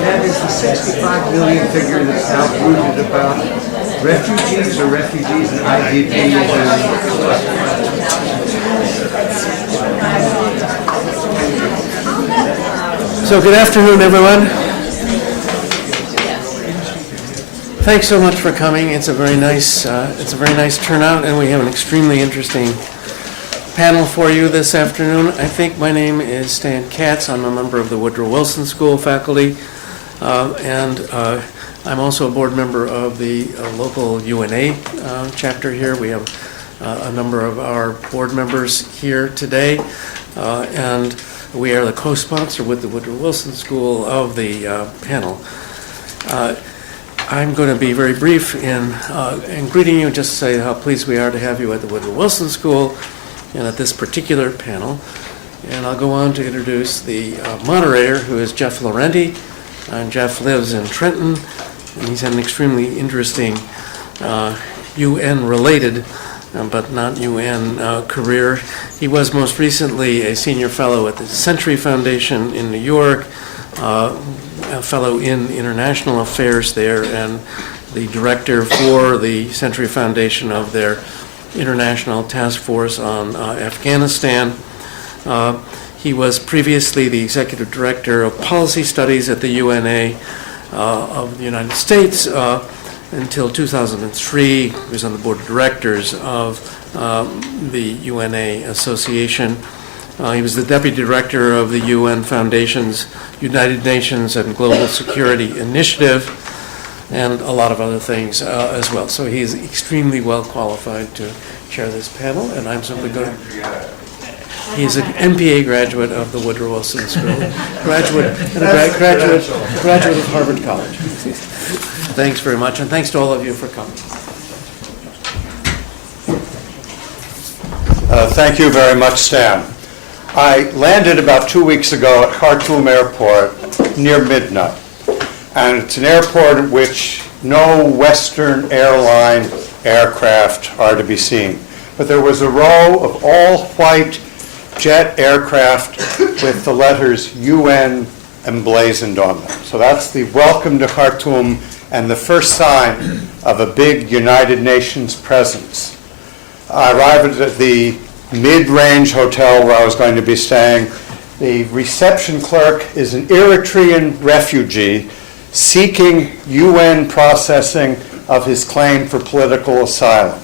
That is the 65 million figure that's now brooded about refugees or refugees and IDPs. So good afternoon, everyone. Thanks so much for coming. It's a very nice turnout, and we have an extremely interesting panel for you this afternoon. I think my name is Stan Katz. I'm a member of the Woodrow Wilson School faculty, and I'm also a board member of the local UNA chapter here. We have a number of our board members here today, and we are the co-sponsor with the Woodrow Wilson School of the panel. I'm going to be very brief in greeting you, just to say how pleased we are to have you at the Woodrow Wilson School and at this particular panel. And I'll go on to introduce the moderator, who is Jeff Laurenti. And Jeff lives in Trenton, and he's had an extremely interesting UN-related, but not UN career. He was most recently a senior fellow at the Century Foundation in New York, a fellow in international affairs there, and the director for the Century Foundation of their International Task Force on Afghanistan. He was previously the executive director of policy studies at the UNA of the United States until 2003. He was on the board of directors of the UNA Association. He was the deputy director of the UN Foundation's United Nations and Global Security Initiative, and a lot of other things as well. So he's extremely well qualified to chair this panel, and I'm simply going to... He's an MPA graduate of the Woodrow Wilson School, graduate of Harvard College. Thanks very much, and thanks to all of you for coming. Thank you very much, Stan. I landed about 2 weeks ago at Khartoum Airport near midnight. And it's an airport at which no Western airline aircraft are to be seen. But there was a row of all-white jet aircraft with the letters UN emblazoned on them. So that's the welcome to Khartoum and the first sign of a big United Nations presence. I arrived at the mid-range hotel where I was going to be staying The reception clerk is an Eritrean refugee seeking UN processing of his claim for political asylum.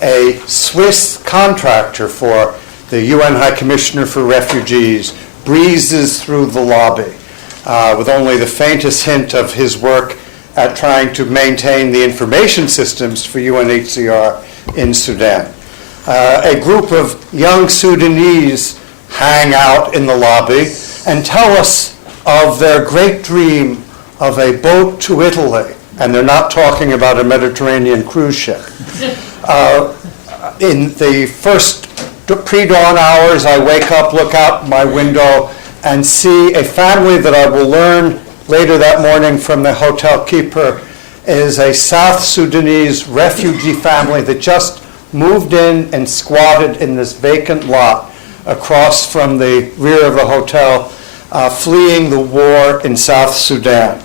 A Swiss contractor for the UN High Commissioner for Refugees breezes through the lobby with only the faintest hint of his work at trying to maintain the information systems for UNHCR in Sudan. A group of young Sudanese hang out in the lobby and tell us of their great dream of a boat to Italy. And they're not talking about a Mediterranean cruise ship. In the first pre-dawn hours, I wake up, look out my window, and see a family that I will learn later that morning from the hotel keeper is a South Sudanese refugee family that just moved in and squatted in this vacant lot across from the rear of the hotel, fleeing the war in South Sudan.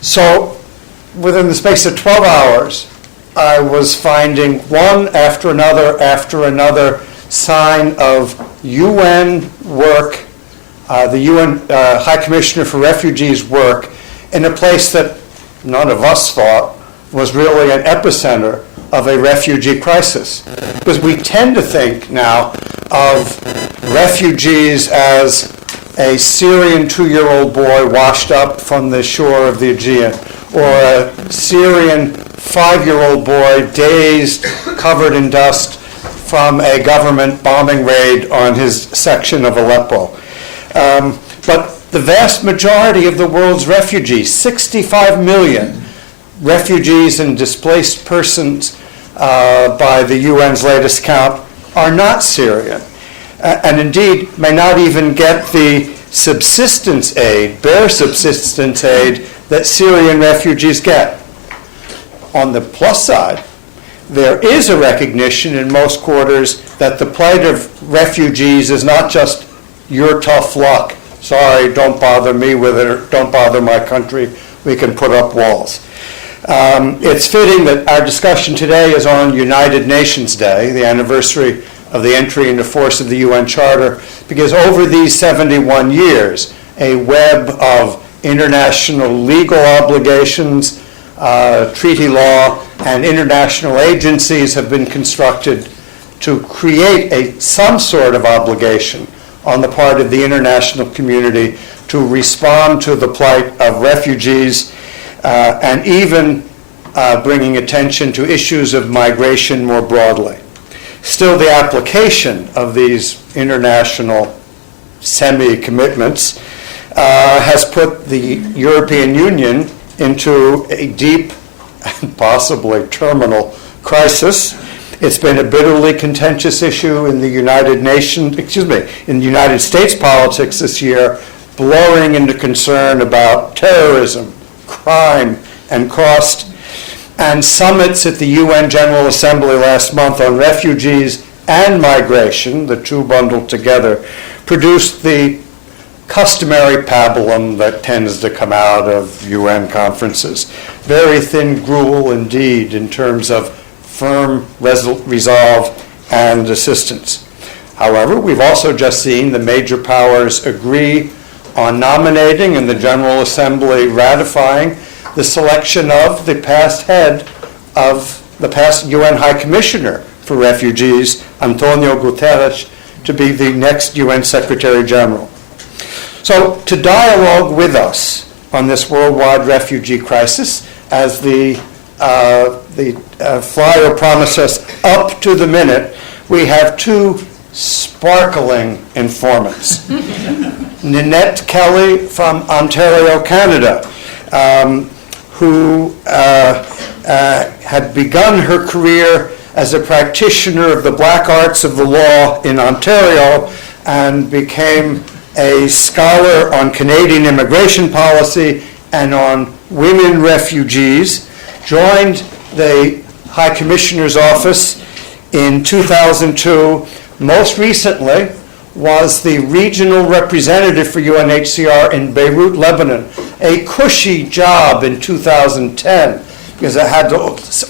So within the space of 12 hours, I was finding one after another sign of UN work, the UN High Commissioner for Refugees work, in a place that none of us thought was really an epicenter of a refugee crisis. Because we tend to think now of refugees as a Syrian 2-year-old boy washed up from the shore of the Aegean, or a Syrian 5-year-old boy dazed, covered in dust from a government bombing raid on his section of Aleppo. But the vast majority of the world's refugees, 65 million refugees and displaced persons by the UN's latest count, are not Syrian. And indeed may not even get the subsistence aid, bare subsistence aid, that Syrian refugees get. On the plus side, there is a recognition in most quarters that the plight of refugees is not just your tough luck. Sorry, don't bother me with it, or don't bother my country, we can put up walls. It's fitting that our discussion today is on United Nations Day, the anniversary of the entry into force of the UN Charter, because over these 71 years, a web of international legal obligations, treaty law, and international agencies have been constructed to create some sort of obligation on the part of the international community to respond to the plight of refugees, and even bringing attention to issues of migration more broadly. Still, the application of these international semi-commitments has put the European Union into a deep and possibly terminal crisis. It's been a bitterly contentious issue in the United States politics this year, blurring into concern about terrorism, crime, and cost. And summits at the UN General Assembly last month on refugees and migration, the two bundled together, produced the customary pabulum that tends to come out of UN conferences. Very thin gruel indeed in terms of firm resolve and assistance. However, we've also just seen the major powers agree on nominating and the General Assembly ratifying the selection of the past head of the past UN High Commissioner for Refugees, Antonio Guterres, to be the next UN Secretary General. So to dialogue with us on this worldwide refugee crisis, as the flyer promised us up to the minute, we have two sparkling informants. Ninette Kelley from Ontario, Canada, who had begun her career as a practitioner of the black arts of the law in Ontario and became a scholar on Canadian immigration policy and on women refugees, joined the High Commissioner's office in 2002. Most recently was the regional representative for UNHCR in Beirut, Lebanon, a cushy job in 2010 because it had to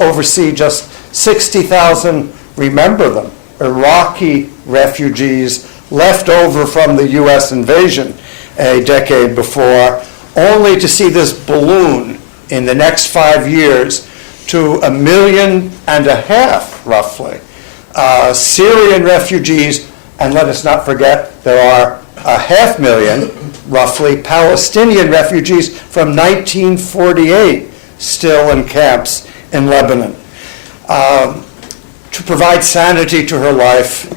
oversee just 60,000, remember them, Iraqi refugees left over from the U.S. invasion a decade before, only to see this balloon in the next 5 years to 1.5 million, roughly, Syrian refugees, and let us not forget there are 500,000, roughly, Palestinian refugees from 1948 still in camps in Lebanon. To provide sanity to her life,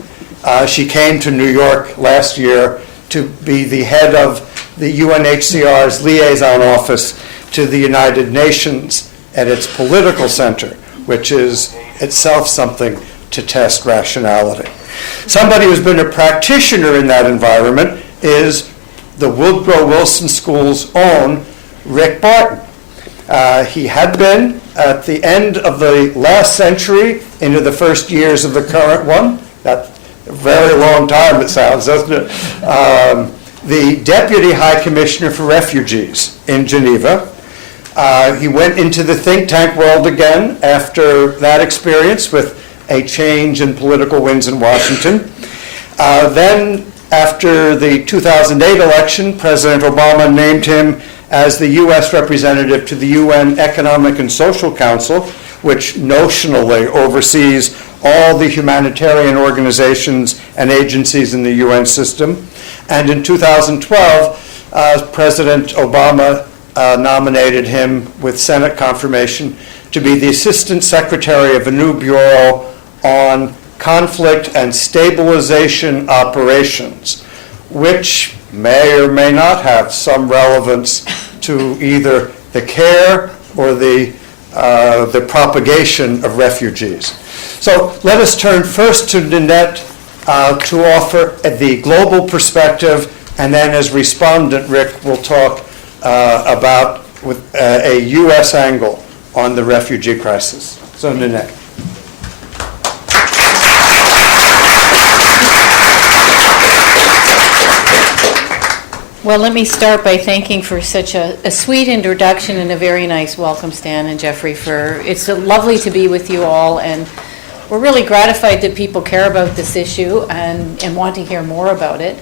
she came to New York last year to be the head of the UNHCR's liaison office to the United Nations at its political center, which is itself something to test rationality. Somebody who's been a practitioner in that environment is the Woodrow Wilson School's own Rick Barton. He had been, at the end of the last century, into the first years of the current one, that's a very long time it sounds, doesn't it? The Deputy High Commissioner for Refugees in Geneva. He went into the think tank world again after that experience with a change in political winds in Washington. Then, after the 2008 election, President Obama named him as the U.S. representative to the UN Economic and Social Council, which notionally oversees all the humanitarian organizations and agencies in the UN system. And in 2012, President Obama nominated him with Senate confirmation to be the Assistant Secretary of a new bureau on conflict and stabilization operations, which may or may not have some relevance to either the care or the propagation of refugees. So let us turn first to Ninette to offer the global perspective, and then as respondent, Rick will talk about with a U.S. angle on the refugee crisis. So Ninette. Well, let me start by thanking for such a sweet introduction and a very nice welcome, Stan and Jeffrey. It's lovely to be with you all, and we're really gratified that people care about this issue and want to hear more about it.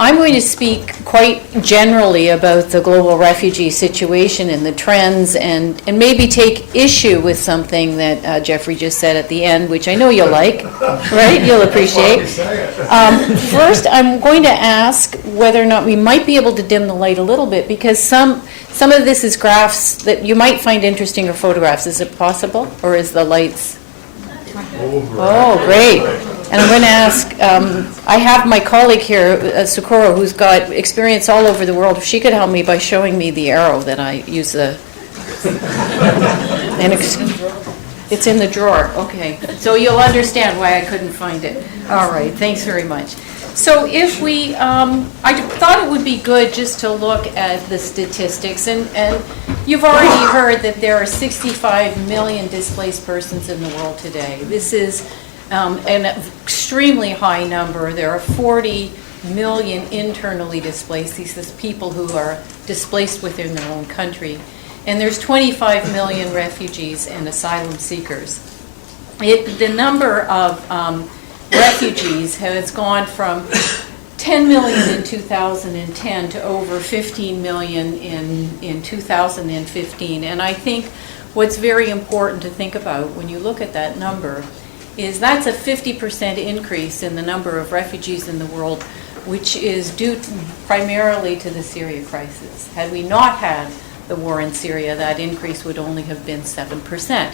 I'm going to speak quite generally about the global refugee situation and the trends, and maybe take issue with something that Jeffrey just said at the end, which I know you'll like, right? You'll appreciate. First, I'm going to ask whether or not we might be able to dim the light a little bit, because some of this is graphs that you might find interesting, or photographs. Is it possible, or is the lights? Oh, great. And I'm going to ask, I have my colleague here, Socorro, who's got experience all over the world. If she could help me by showing me the arrow that I use it's in the drawer. Okay. So you'll understand why I couldn't find it. All right. Thanks very much. So if we, I thought it would be good just to look at the statistics. And you've already heard that there are 65 million displaced persons in the world today. This is an extremely high number. There are 40 million internally displaced. These are people who are displaced within their own country. And there's 25 million refugees and asylum seekers. The number of refugees has gone from 10 million in 2010 to over 15 million in 2015. And I think what's very important to think about when you look at that number is that's a 50% increase in the number of refugees in the world, which is due primarily to the Syria crisis. Had we not had the war in Syria, that increase would only have been 7%.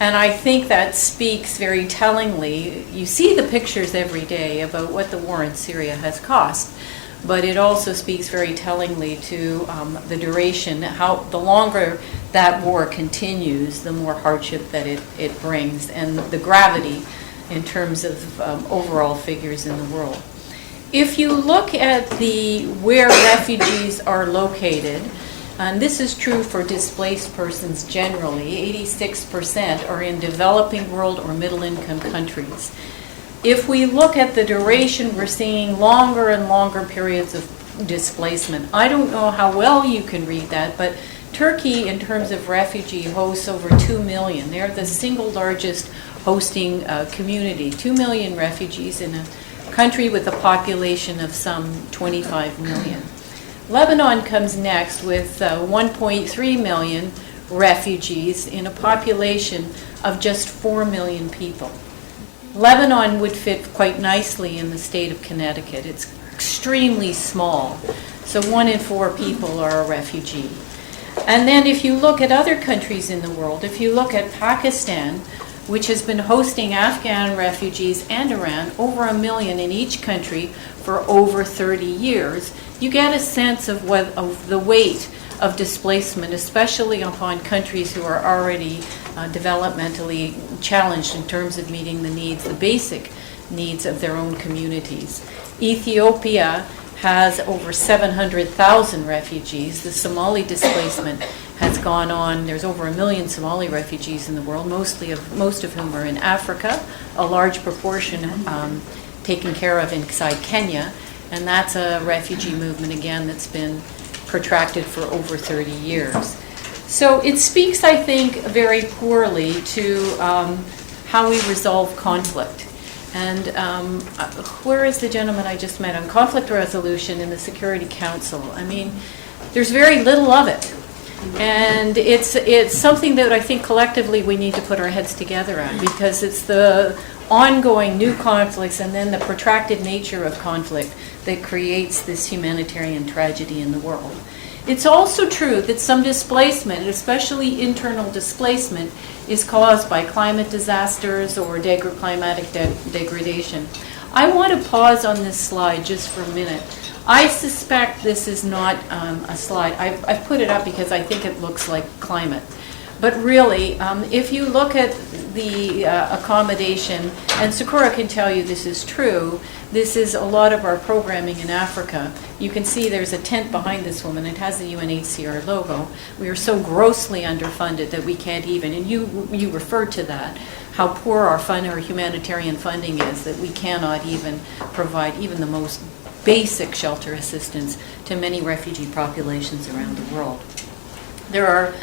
And I think that speaks very tellingly. You see the pictures every day about what the war in Syria has cost, but it also speaks very tellingly to the duration. How the longer that war continues, the more hardship that it brings, and the gravity in terms of overall figures in the world. If you look at where refugees are located, and this is true for displaced persons generally, 86% are in developing world or middle-income countries. If we look at the duration, we're seeing longer and longer periods of displacement. I don't know how well you can read that, but Turkey, in terms of refugee, hosts over 2 million. They're the single largest hosting community, 2 million refugees in a country with a population of some 25 million. Lebanon comes next with 1.3 million refugees in a population of just 4 million people. Lebanon would fit quite nicely in the state of Connecticut. It's extremely small, so 1 in 4 people are a refugee. And then if you look at other countries in the world, if you look at Pakistan, which has been hosting Afghan refugees and Iran, over 1 million in each country for over 30 years, you get a sense of the weight of displacement, especially upon countries who are already developmentally challenged in terms of meeting the needs, the basic needs of their own communities. Ethiopia has over 700,000 refugees. The Somali displacement has gone on. There's over 1 million Somali refugees in the world, most of whom are in Africa, a large proportion taken care of inside Kenya, and that's a refugee movement, again, that's been protracted for over 30 years. So it speaks, I think, very poorly to how we resolve conflict. And where is the gentleman I just met on conflict resolution in the Security Council? I mean, there's very little of it. And it's something that I think collectively we need to put our heads together on, because it's the ongoing new conflicts and then the protracted nature of conflict that creates this humanitarian tragedy in the world. It's also true that some displacement, especially internal displacement, is caused by climate disasters or climatic degradation. I want to pause on this slide just for a minute. I suspect this is not a slide. I've put it up because I think it looks like climate. But really, if you look at the accommodation, and Sakura can tell you this is true, this is a lot of our programming in Africa. You can see there's a tent behind this woman. It has the UNHCR logo. We are so grossly underfunded that we can't even, and you referred to that, how poor our humanitarian funding is, that we cannot even provide even the most basic shelter assistance to many refugee populations around the world. There are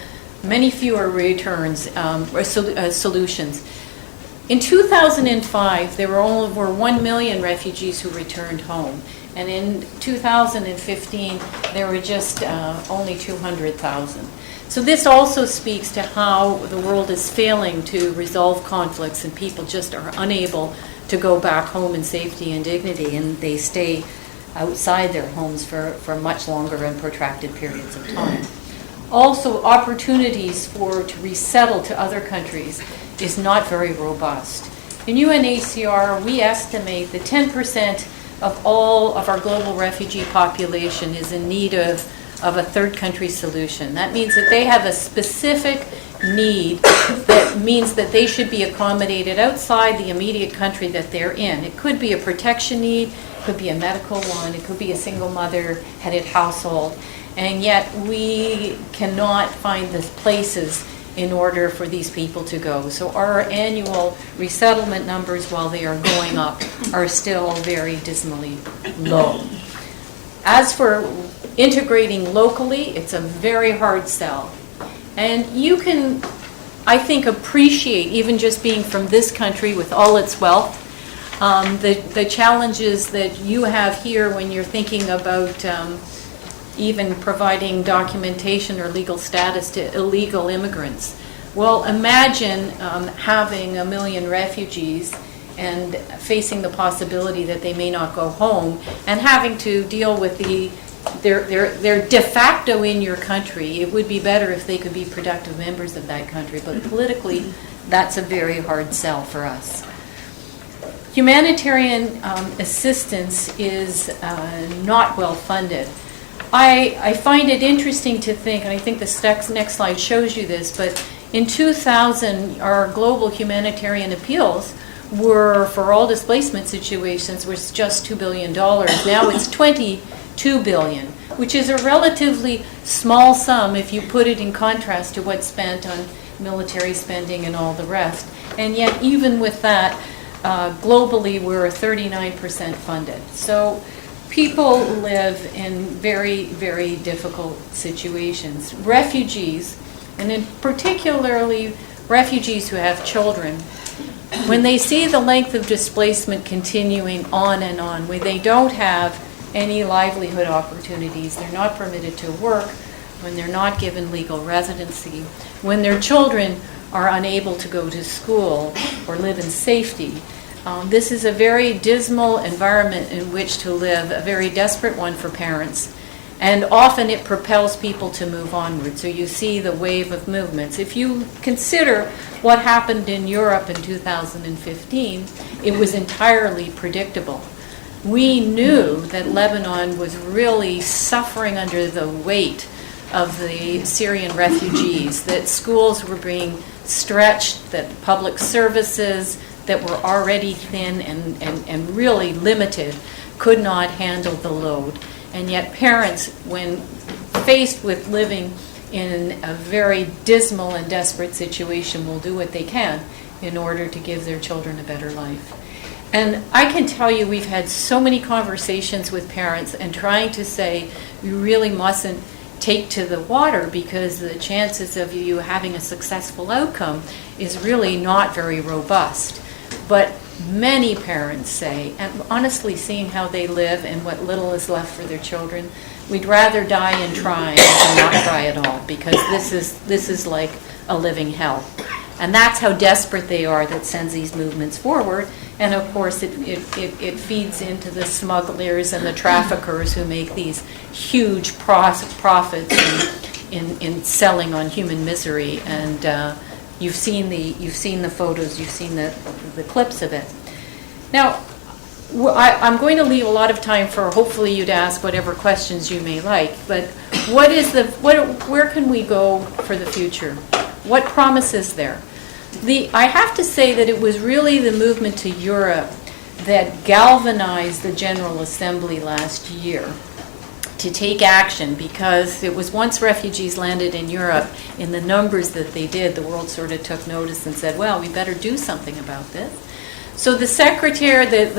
many fewer returns solutions. In 2005, there were over 1 million refugees who returned home. And in 2015, there were just only 200,000. So this also speaks to how the world is failing to resolve conflicts, and people just are unable to go back home in safety and dignity, and they stay outside their homes for much longer and protracted periods of time. Also, opportunities to resettle to other countries is not very robust. In UNHCR, we estimate that 10% of all of our global refugee population is in need of a third country solution. That means that they have a specific need that means that they should be accommodated outside the immediate country that they're in. It could be a protection need, it could be a medical one, it could be a single mother-headed household. And yet we cannot find the places in order for these people to go. So our annual resettlement numbers, while they are going up, are still very dismally low. As for integrating locally, it's a very hard sell. And you can, I think, appreciate, even just being from this country with all its wealth, the challenges that you have here when you're thinking about even providing documentation or legal status to illegal immigrants. Well, imagine having 1 million refugees and facing the possibility that they may not go home, and having to deal with they're de facto in your country. It would be better if they could be productive members of that country, but politically, that's a very hard sell for us. Humanitarian assistance is not well funded. I find it interesting to think, and I think the next slide shows you this, but in 2000, our global humanitarian appeals were, for all displacement situations, was just $2 billion. Now it's $22 billion, which is a relatively small sum if you put it in contrast to what's spent on military spending and all the rest. And yet, even with that, globally, we're 39% funded. So people live in very, very difficult situations. Refugees, and in particularly refugees who have children, when they see the length of displacement continuing on and on, when they don't have any livelihood opportunities, they're not permitted to work, when they're not given legal residency, when their children are unable to go to school or live in safety. This is a very dismal environment in which to live, a very desperate one for parents. And often it propels people to move onward. So you see the wave of movements. If you consider what happened in Europe in 2015, it was entirely predictable. We knew that Lebanon was really suffering under the weight of the Syrian refugees, that schools were being stretched, that public services that were already thin and really limited could not handle the load. And yet parents, when faced with living in a very dismal and desperate situation, will do what they can in order to give their children a better life. And I can tell you we've had so many conversations with parents and trying to say you really mustn't take to the water because the chances of you having a successful outcome is really not very robust. But many parents say, and honestly seeing how they live and what little is left for their children, we'd rather die in trying than not try at all, because this is like a living hell. And that's how desperate they are that sends these movements forward. And of course it feeds into the smugglers and the traffickers who make these huge profits in selling on human misery. And you've seen the photos, you've seen the clips of it. Now, I'm going to leave a lot of time for hopefully you to ask whatever questions you may like. But where can we go for the future? What promise is there? I have to say that it was really the movement to Europe that galvanized the General Assembly last year to take action, because it was once refugees landed in Europe in the numbers that they did, the world sort of took notice and said, well, we better do something about this. So the secretary, the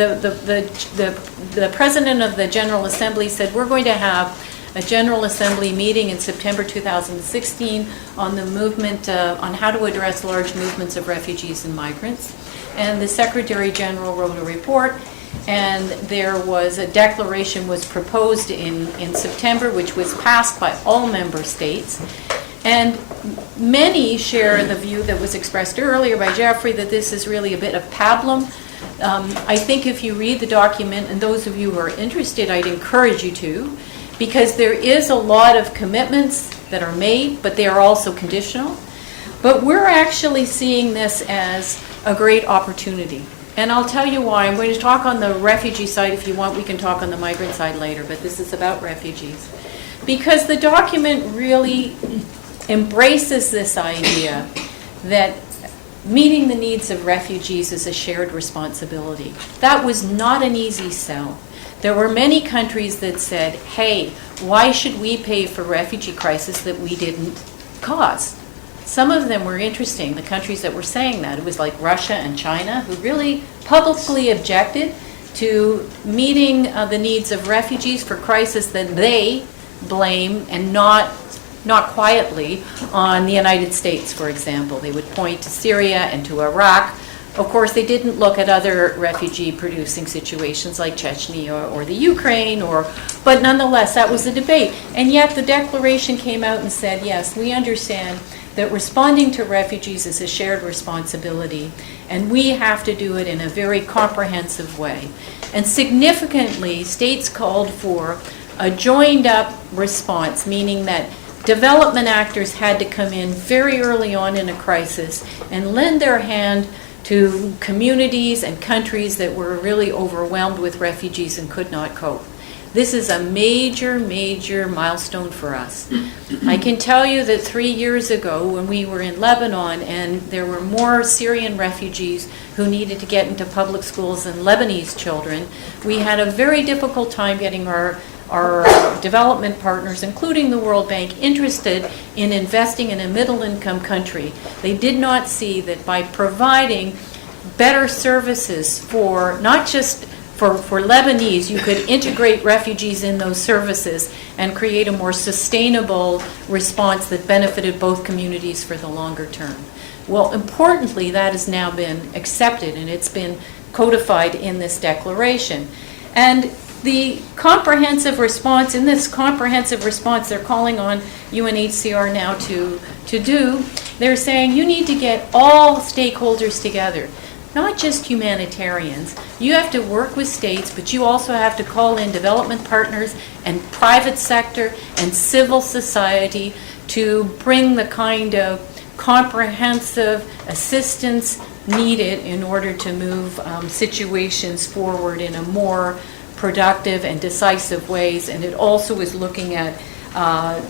president of the General Assembly said, we're going to have a General Assembly meeting in September 2016 on the movement, on how to address large movements of refugees and migrants. And the Secretary General wrote a report, and there was a declaration was proposed in September, which was passed by all member states. And many share the view that was expressed earlier by Jeffrey that this is really a bit of pablum. I think if you read the document, and those of you who are interested, I'd encourage you to, because there is a lot of commitments that are made, but they are also conditional. But we're actually seeing this as a great opportunity. And I'll tell you why. I'm going to talk on the refugee side. If you want, we can talk on the migrant side later, but this is about refugees. Because the document really embraces this idea that meeting the needs of refugees is a shared responsibility. That was not an easy sell. There were many countries that said, hey, why should we pay for refugee crisis that we didn't cause? Some of them were interesting, the countries that were saying that. It was like Russia and China, who really publicly objected to meeting the needs of refugees for crisis that they blame, and not quietly, on the United States, for example. They would point to Syria and to Iraq. Of course, they didn't look at other refugee-producing situations like Chechnya or the Ukraine, but nonetheless, that was the debate. And yet the declaration came out and said, yes, we understand that responding to refugees is a shared responsibility, and we have to do it in a very comprehensive way. And significantly, states called for a joined-up response, meaning that development actors had to come in very early on in a crisis and lend their hand to communities and countries that were really overwhelmed with refugees and could not cope. This is a major, major milestone for us. I can tell you that 3 years ago, when we were in Lebanon and there were more Syrian refugees who needed to get into public schools than Lebanese children, we had a very difficult time getting our development partners, including the World Bank, interested in investing in a middle-income country. They did not see that by providing better services for not just for Lebanese, you could integrate refugees in those services and create a more sustainable response that benefited both communities for the longer term. Well, importantly, that has now been accepted and it's been codified in this declaration. And the comprehensive response, in this comprehensive response they're calling on UNHCR now to do, they're saying you need to get all stakeholders together, not just humanitarians. You have to work with states, but you also have to call in development partners and private sector and civil society to bring the kind of comprehensive assistance needed in order to move situations forward in a more productive and decisive ways, and it also is looking at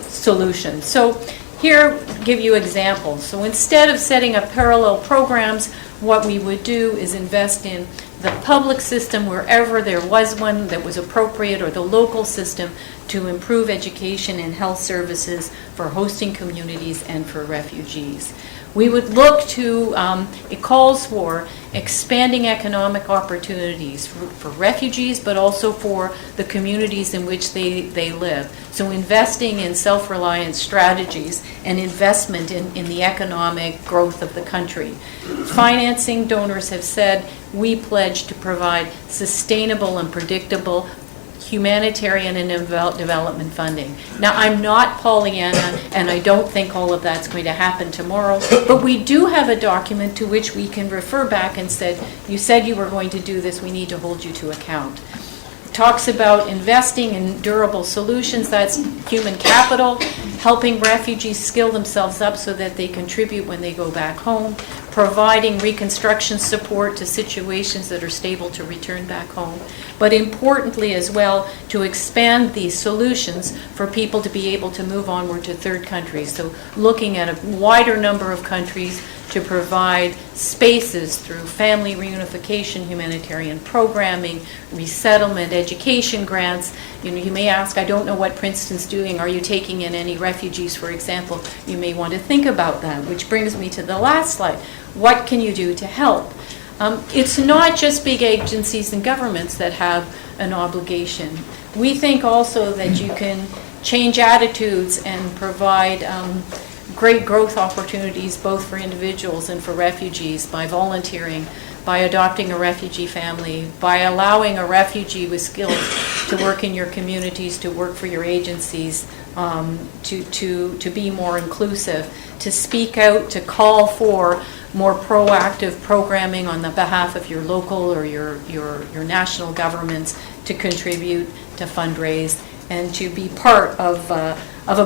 solutions. So here, give you examples. So instead of setting up parallel programs, what we would do is invest in the public system wherever there was one that was appropriate, or the local system to improve education and health services for hosting communities and for refugees. We would look to, it calls for expanding economic opportunities for refugees, but also for the communities in which they live. So investing in self-reliance strategies and investment in the economic growth of the country. Financing, donors have said, we pledge to provide sustainable and predictable humanitarian and development funding. Now, I'm not Pollyanna, and I don't think all of that's going to happen tomorrow, but we do have a document to which we can refer back and said, you said you were going to do this, we need to hold you to account. It talks about investing in durable solutions, that's human capital, helping refugees skill themselves up so that they contribute when they go back home, providing reconstruction support to situations that are stable to return back home, but importantly as well to expand these solutions for people to be able to move onward to third countries. So looking at a wider number of countries to provide spaces through family reunification, humanitarian programming, resettlement, education grants. You know, you may ask, I don't know what Princeton's doing. Are you taking in any refugees, for example? You may want to think about that, which brings me to the last slide. What can you do to help? It's not just big agencies and governments that have an obligation. We think also that you can change attitudes and provide great growth opportunities both for individuals and for refugees by volunteering, by adopting a refugee family, by allowing a refugee with skills to work in your communities, to work for your agencies, to be more inclusive, to speak out, to call for more proactive programming on the behalf of your local or your national governments, to contribute, to fundraise, and to be part of a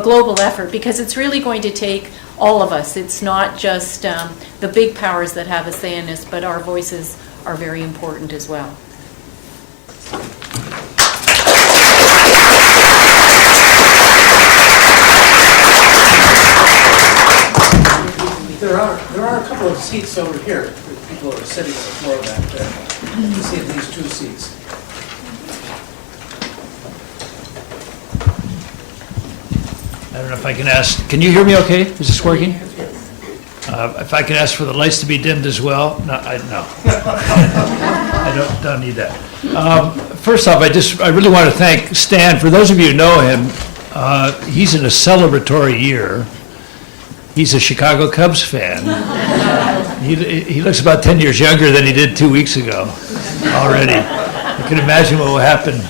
global effort, because it's really going to take all of us. It's not just the big powers that have a say in this, but our voices are very important as well. There are a couple of seats over here. People are sitting on the floor back there. You see these two seats. I don't know if I can ask, can you hear me okay? Is this working? If I can ask for the lights to be dimmed as well? No. I don't need that. First off, I really want to thank Stan. For those of you who know him, he's in a celebratory year. He's a Chicago Cubs fan. He looks about 10 years younger than he did 2 weeks ago already. I can imagine what will happen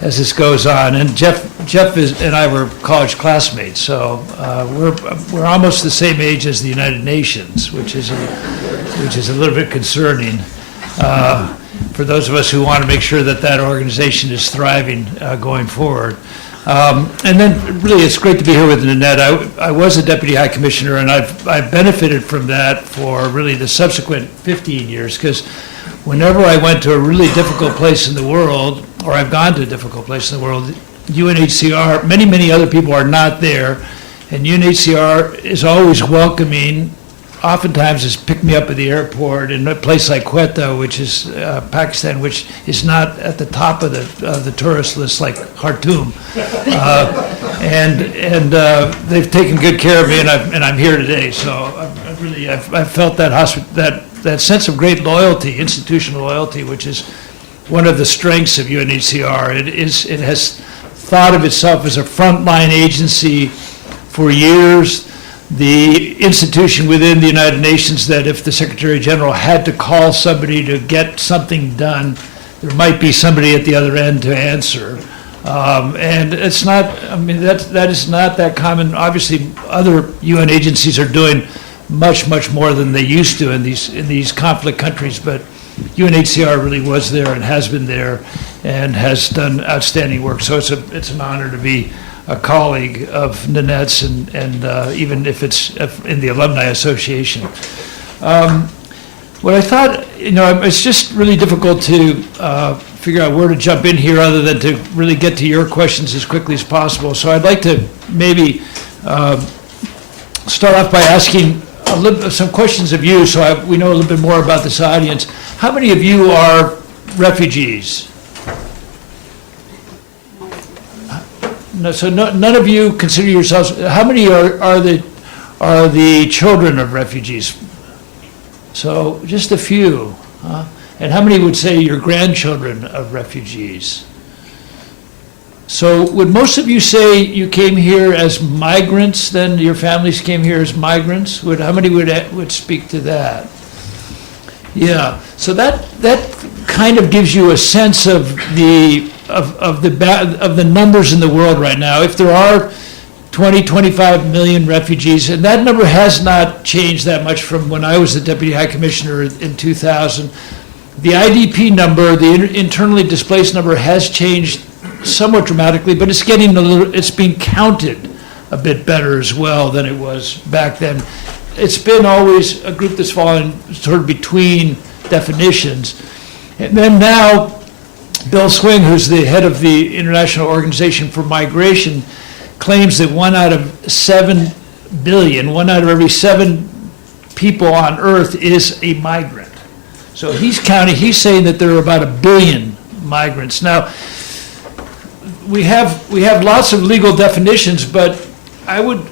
as this goes on. And Jeff and I were college classmates, so we're almost the same age as the United Nations, which is a little bit concerning for those of us who want to make sure that organization is thriving going forward. And then really it's great to be here with Ninette. I was a Deputy High Commissioner, and I've benefited from that for really the subsequent 15 years, because whenever I went to a really difficult place in the world, or I've gone to a difficult place in the world, UNHCR, many other people are not there, and UNHCR is always welcoming. Oftentimes it's pick me up at the airport in a place like Quetta, which is Pakistan, which is not at the top of the tourist list like Khartoum, and they've taken good care of me, and I'm here today. So I've felt that sense of great loyalty, institutional loyalty, which is one of the strengths of UNHCR. It has thought of itself as a frontline agency for years, the institution within the United Nations that if the Secretary General had to call somebody to get something done, there might be somebody at the other end to answer. And it's not, I mean, that is not that common. Obviously, other UN agencies are doing much, much more than they used to in these conflict countries, but UNHCR really was there and has been there and has done outstanding work. So it's an honor to be a colleague of Ninette's and even if it's in the Alumni Association. What I thought, it's just really difficult to figure out where to jump in here other than to really get to your questions as quickly as possible. So I'd like to maybe start off by asking some questions of you so we know a little bit more about this audience. How many of you are refugees? No, so none of you consider yourselves, how many are the children of refugees? So just a few, huh? And how many would say you're grandchildren of refugees? So would most of you say you came here as migrants, then your families came here as migrants? How many would speak to that? Yeah, so that kind of gives you a sense of the numbers in the world right now. If there are 20, 25 million refugees, and that number has not changed that much from when I was the Deputy High Commissioner in 2000. The IDP number, the internally displaced number, has changed somewhat dramatically, but it's being counted a bit better as well than it was back then. It's been always a group that's fallen sort of between definitions. And then now, Bill Swing, who's the head of the International Organization for Migration, claims that 1 out of 7 billion, 1 out of every 7 people on Earth is a migrant. So he's saying that there are about 1 billion migrants. Now, we have lots of legal definitions, but I would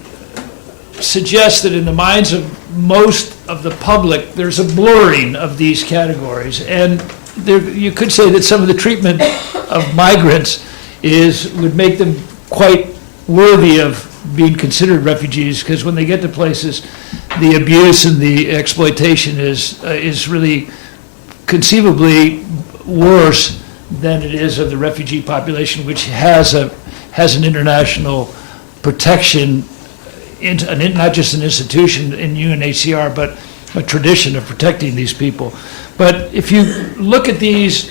suggest that in the minds of most of the public, there's a blurring of these categories. And you could say that some of the treatment of migrants would make them quite worthy of being considered refugees, because when they get to places, the abuse and the exploitation is really conceivably worse than it is of the refugee population, which has an international protection, not just an institution in UNHCR, but a tradition of protecting these people. But if you look at these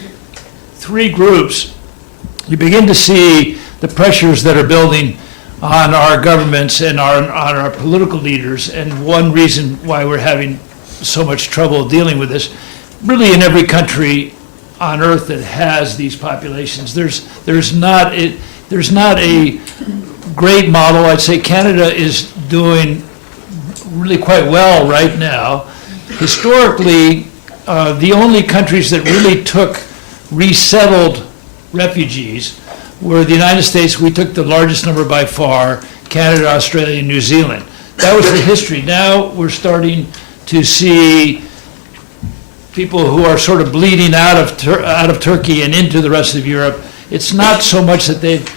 3 groups, you begin to see the pressures that are building on our governments and on our political leaders, and one reason why we're having so much trouble dealing with this, really in every country on Earth that has these populations. There's not a great model. I'd say Canada is doing really quite well right now. Historically, the only countries that really took resettled refugees were the United States. We took the largest number by far, Canada, Australia, and New Zealand. That was the history. Now we're starting to see people who are sort of bleeding out of Turkey and into the rest of Europe. It's not so much that they've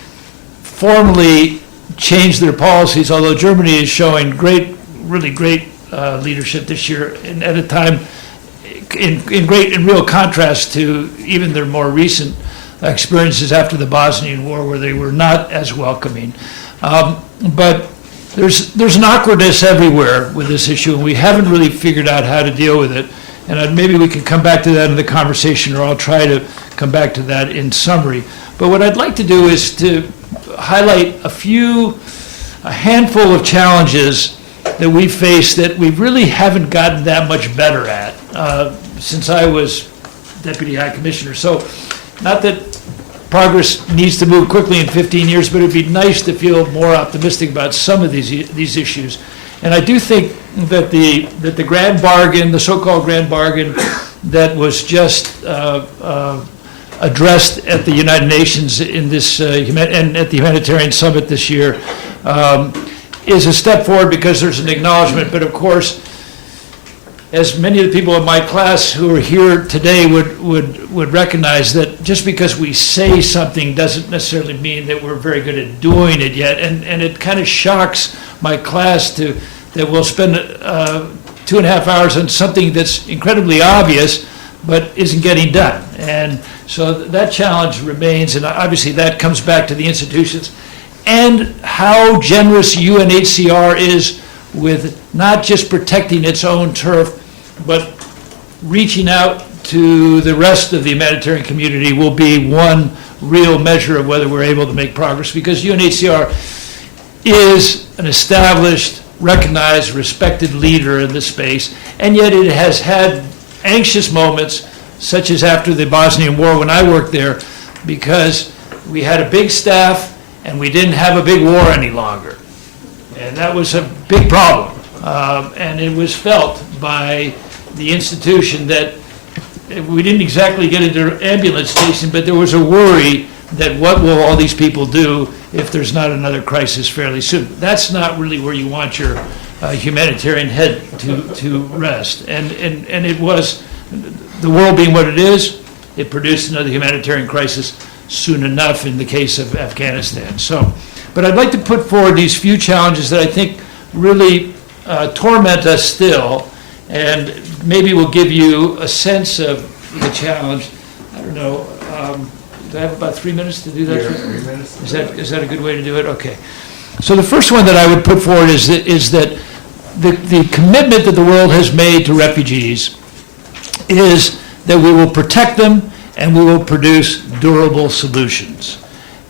formally changed their policies, although Germany is showing really great leadership this year, and at a time in real contrast to even their more recent experiences after the Bosnian War, where they were not as welcoming. But there's an awkwardness everywhere with this issue, and we haven't really figured out how to deal with it. And maybe we can come back to that in the conversation, or I'll try to come back to that in summary. But what I'd like to do is to highlight a handful of challenges that we face that we really haven't gotten that much better at since I was Deputy High Commissioner. So not that progress needs to move quickly in 15 years, but it'd be nice to feel more optimistic about some of these issues. And I do think that the grand bargain, the so-called grand bargain that was just addressed at the United Nations in this and at the Humanitarian Summit this year is a step forward, because there's an acknowledgement. But of course, as many of the people in my class who are here today would recognize, that just because we say something doesn't necessarily mean that we're very good at doing it yet. And it kind of shocks my class that we'll spend 2.5 hours on something that's incredibly obvious, but isn't getting done. And so that challenge remains, and obviously that comes back to the institutions and how generous UNHCR is with not just protecting its own turf, but reaching out to the rest of the humanitarian community will be one real measure of whether we're able to make progress, because UNHCR is an established, recognized, respected leader in this space, and yet it has had anxious moments, such as after the Bosnian War when I worked there, because we had a big staff and we didn't have a big war any longer. And that was a big problem. And it was felt by the institution that we didn't exactly get into an ambulance station, but there was a worry that what will all these people do if there's not another crisis fairly soon. That's not really where you want your humanitarian head to rest. And it was, the world being what it is, it produced another humanitarian crisis soon enough in the case of Afghanistan. So, but I'd like to put forward these few challenges that I think really torment us still, and maybe will give you a sense of the challenge. I don't know, do I have about 3 minutes to do that? Yeah, 3 minutes. Is that a good way to do it? Okay. So the first one that I would put forward is that the commitment that the world has made to refugees is that we will protect them and we will produce durable solutions.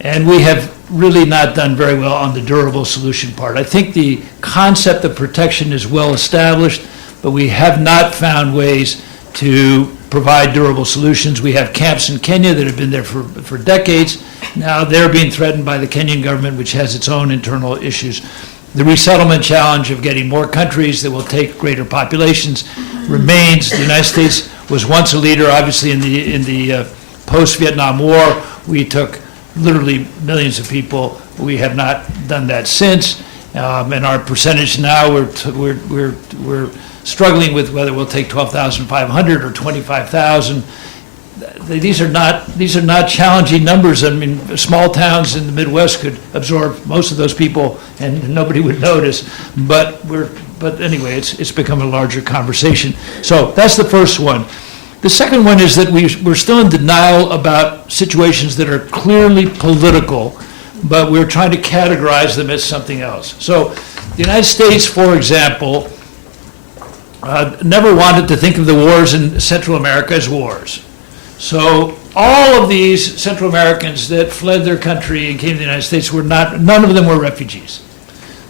And we have really not done very well on the durable solution part. I think the concept of protection is well established, but we have not found ways to provide durable solutions. We have camps in Kenya that have been there for decades. Now they're being threatened by the Kenyan government, which has its own internal issues. The resettlement challenge of getting more countries that will take greater populations remains. The United States was once a leader, obviously, in the post-Vietnam War. We took literally millions of people. We have not done that since. And our percentage now, we're struggling with whether we'll take 12,500 or 25,000. These are not challenging numbers. I mean, small towns in the Midwest could absorb most of those people, and nobody would notice. But anyway, it's become a larger conversation. So that's the first one. The second one is that we're still in denial about situations that are clearly political, but we're trying to categorize them as something else. So the United States, for example, never wanted to think of the wars in Central America as wars. So all of these Central Americans that fled their country and came to the United States none of them were refugees.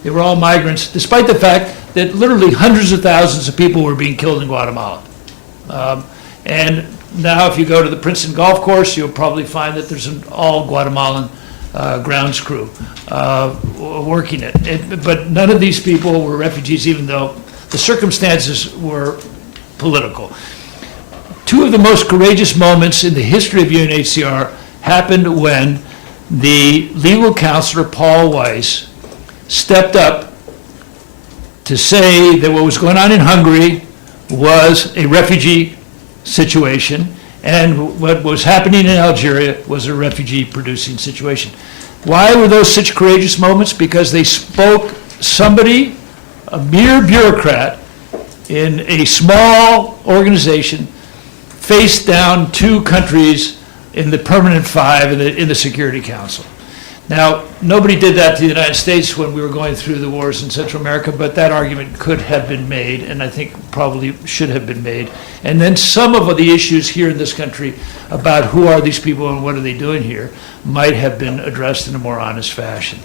They were all migrants, despite the fact that literally hundreds of thousands of people were being killed in Guatemala. And now if you go to the Princeton golf course, you'll probably find that there's an all Guatemalan grounds crew working it. But none of these people were refugees, even though the circumstances were political. Two of the most courageous moments in the history of UNHCR happened when the legal counselor, Paul Weiss, stepped up to say that what was going on in Hungary was a refugee situation, and what was happening in Algeria was a refugee-producing situation. Why were those such courageous moments? Because they spoke somebody, a mere bureaucrat in a small organization, faced down two countries in the permanent five in the Security Council. Now, nobody did that to the United States when we were going through the wars in Central America, but that argument could have been made, and I think probably should have been made. And then some of the issues here in this country about who are these people and what are they doing here might have been addressed in a more honest fashion.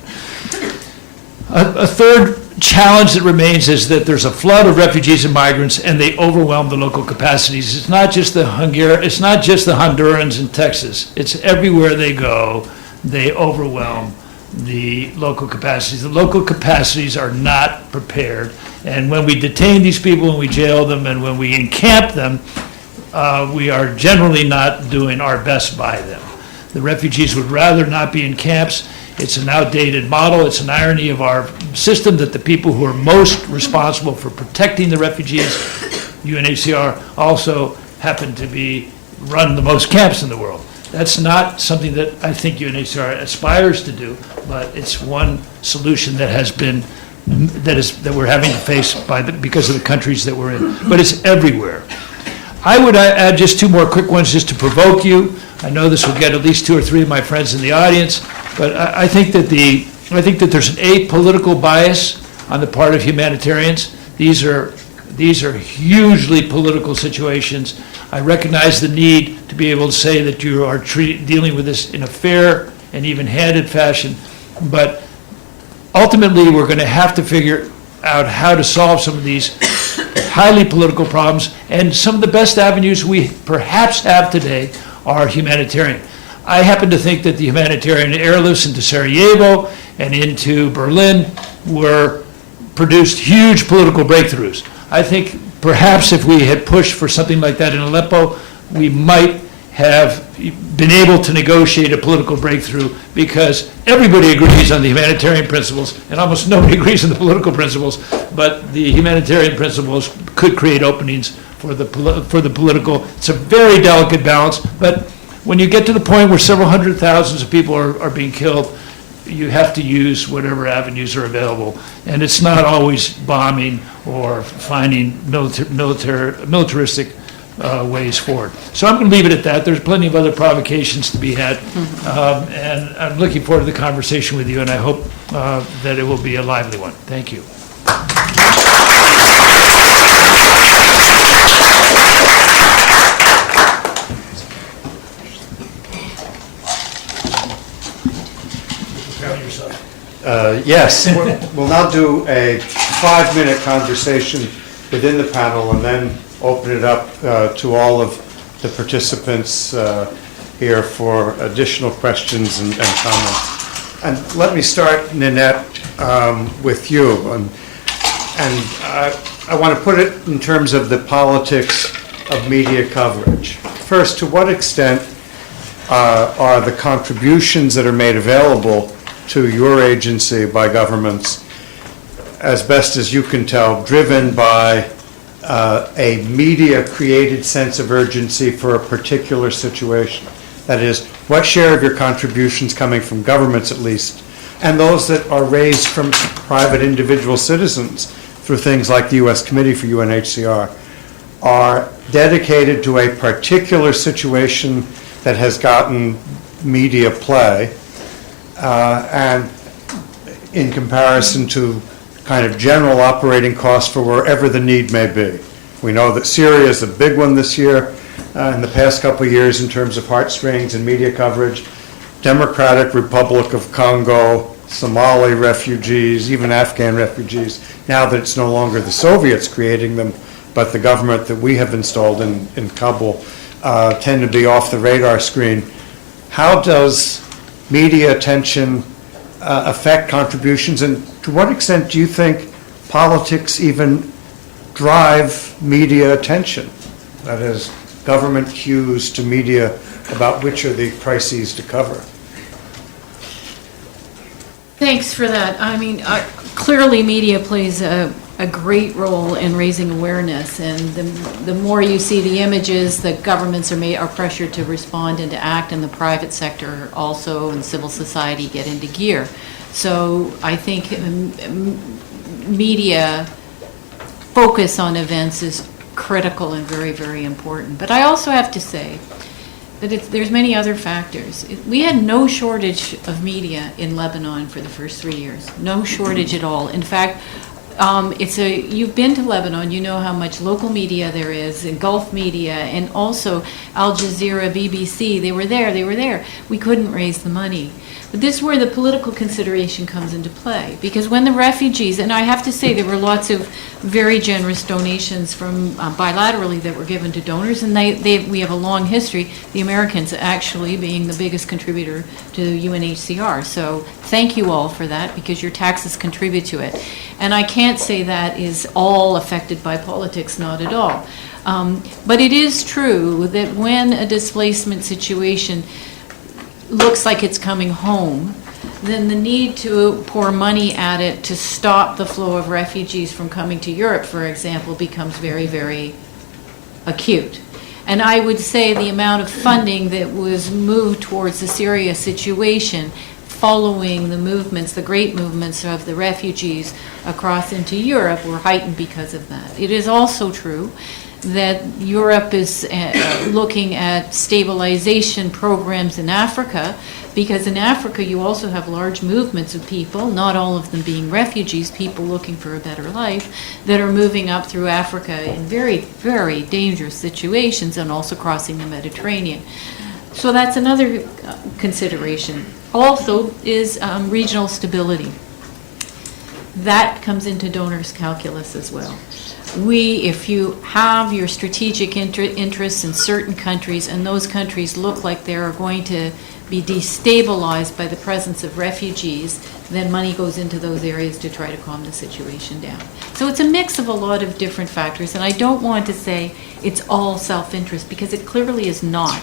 A third challenge that remains is that there's a flood of refugees and migrants, and they overwhelm the local capacities. It's not just the Hondurans in Texas. It's everywhere they go. They overwhelm the local capacities. The local capacities are not prepared. And when we detain these people, when we jail them, and when we encamp them, we are generally not doing our best by them. The refugees would rather not be in camps. It's an outdated model. It's an irony of our system that the people who are most responsible for protecting the refugees UNHCR also happen to run the most camps in the world. That's not something that I think UNHCR aspires to do, but it's one solution that has been, that we're having to face because of the countries that we're in. But it's everywhere. I would add just two more quick ones just to provoke you. I know this will get at least 2 or 3 of my friends in the audience, but I think that there's an apolitical bias on the part of humanitarians. These are hugely political situations. I recognize the need to be able to say that you are dealing with this in a fair and even-handed fashion, but ultimately we're going to have to figure out how to solve some of these highly political problems, and some of the best avenues we perhaps have today are humanitarian. I happen to think that the humanitarian airlifts into Sarajevo and into Berlin produced huge political breakthroughs. I think perhaps if we had pushed for something like that in Aleppo, we might have been able to negotiate a political breakthrough, because everybody agrees on the humanitarian principles and almost nobody agrees on the political principles, but the humanitarian principles could create openings for the political. It's a very delicate balance, but when you get to the point where several hundred thousands of people are being killed, you have to use whatever avenues are available. And it's not always bombing or finding militaristic ways forward. So I'm going to leave it at that. There's plenty of other provocations to be had. And I'm looking forward to the conversation with you, and I hope that it will be a lively one. Thank you. Yes, we'll now do a 5-minute conversation within the panel and then open it up to all of the participants here for additional questions and comments. And let me start, Ninette, with you. And I want to put it in terms of the politics of media coverage. First, to what extent are the contributions that are made available to your agency by governments, as best as you can tell, driven by a media-created sense of urgency for a particular situation? That is, what share of your contributions coming from governments, at least, and those that are raised from private individual citizens through things like the U.S. Committee for UNHCR, are dedicated to a particular situation that has gotten media play, and in comparison to kind of general operating costs for wherever the need may be. We know that Syria is a big one this year, in the past couple of years in terms of heartstrings and media coverage. Democratic Republic of Congo, Somali refugees, even Afghan refugees, now that it's no longer the Soviets creating them, but the government that we have installed in Kabul, tend to be off the radar screen. How does media attention affect contributions, and to what extent do you think politics even drive media attention? That is, government cues to media about which are the crises to cover. Thanks for that. I mean, clearly media plays a great role in raising awareness, and the more you see the images, the governments are pressured to respond and to act, and the private sector also and civil society get into gear. So I think media focus on events is critical and very, very important. But I also have to say that there's many other factors. We had no shortage of media in Lebanon for the first 3 years. No shortage at all. In fact, you've been to Lebanon, you know how much local media there is, and Gulf media, and also Al Jazeera, BBC, they were there. We couldn't raise the money. But this is where the political consideration comes into play, because when the refugees, and I have to say there were lots of very generous donations from bilaterally that were given to donors, and we have a long history, the Americans actually being the biggest contributor to UNHCR. So thank you all for that, because your taxes contribute to it. And I can't say that is all affected by politics, not at all. But it is true that when a displacement situation looks like it's coming home, then the need to pour money at it to stop the flow of refugees from coming to Europe, for example, becomes very, very acute. And I would say the amount of funding that was moved towards the Syria situation following the movements, the great movements of the refugees across into Europe were heightened because of that. It is also true that Europe is looking at stabilization programs in Africa, because in Africa you also have large movements of people, not all of them being refugees, people looking for a better life, that are moving up through Africa in very, very dangerous situations and also crossing the Mediterranean. So that's another consideration. Also is regional stability. That comes into donors' calculus as well. If you have your strategic interests in certain countries and those countries look like they are going to be destabilized by the presence of refugees, then money goes into those areas to try to calm the situation down. So it's a mix of a lot of different factors, and I don't want to say it's all self-interest, because it clearly is not.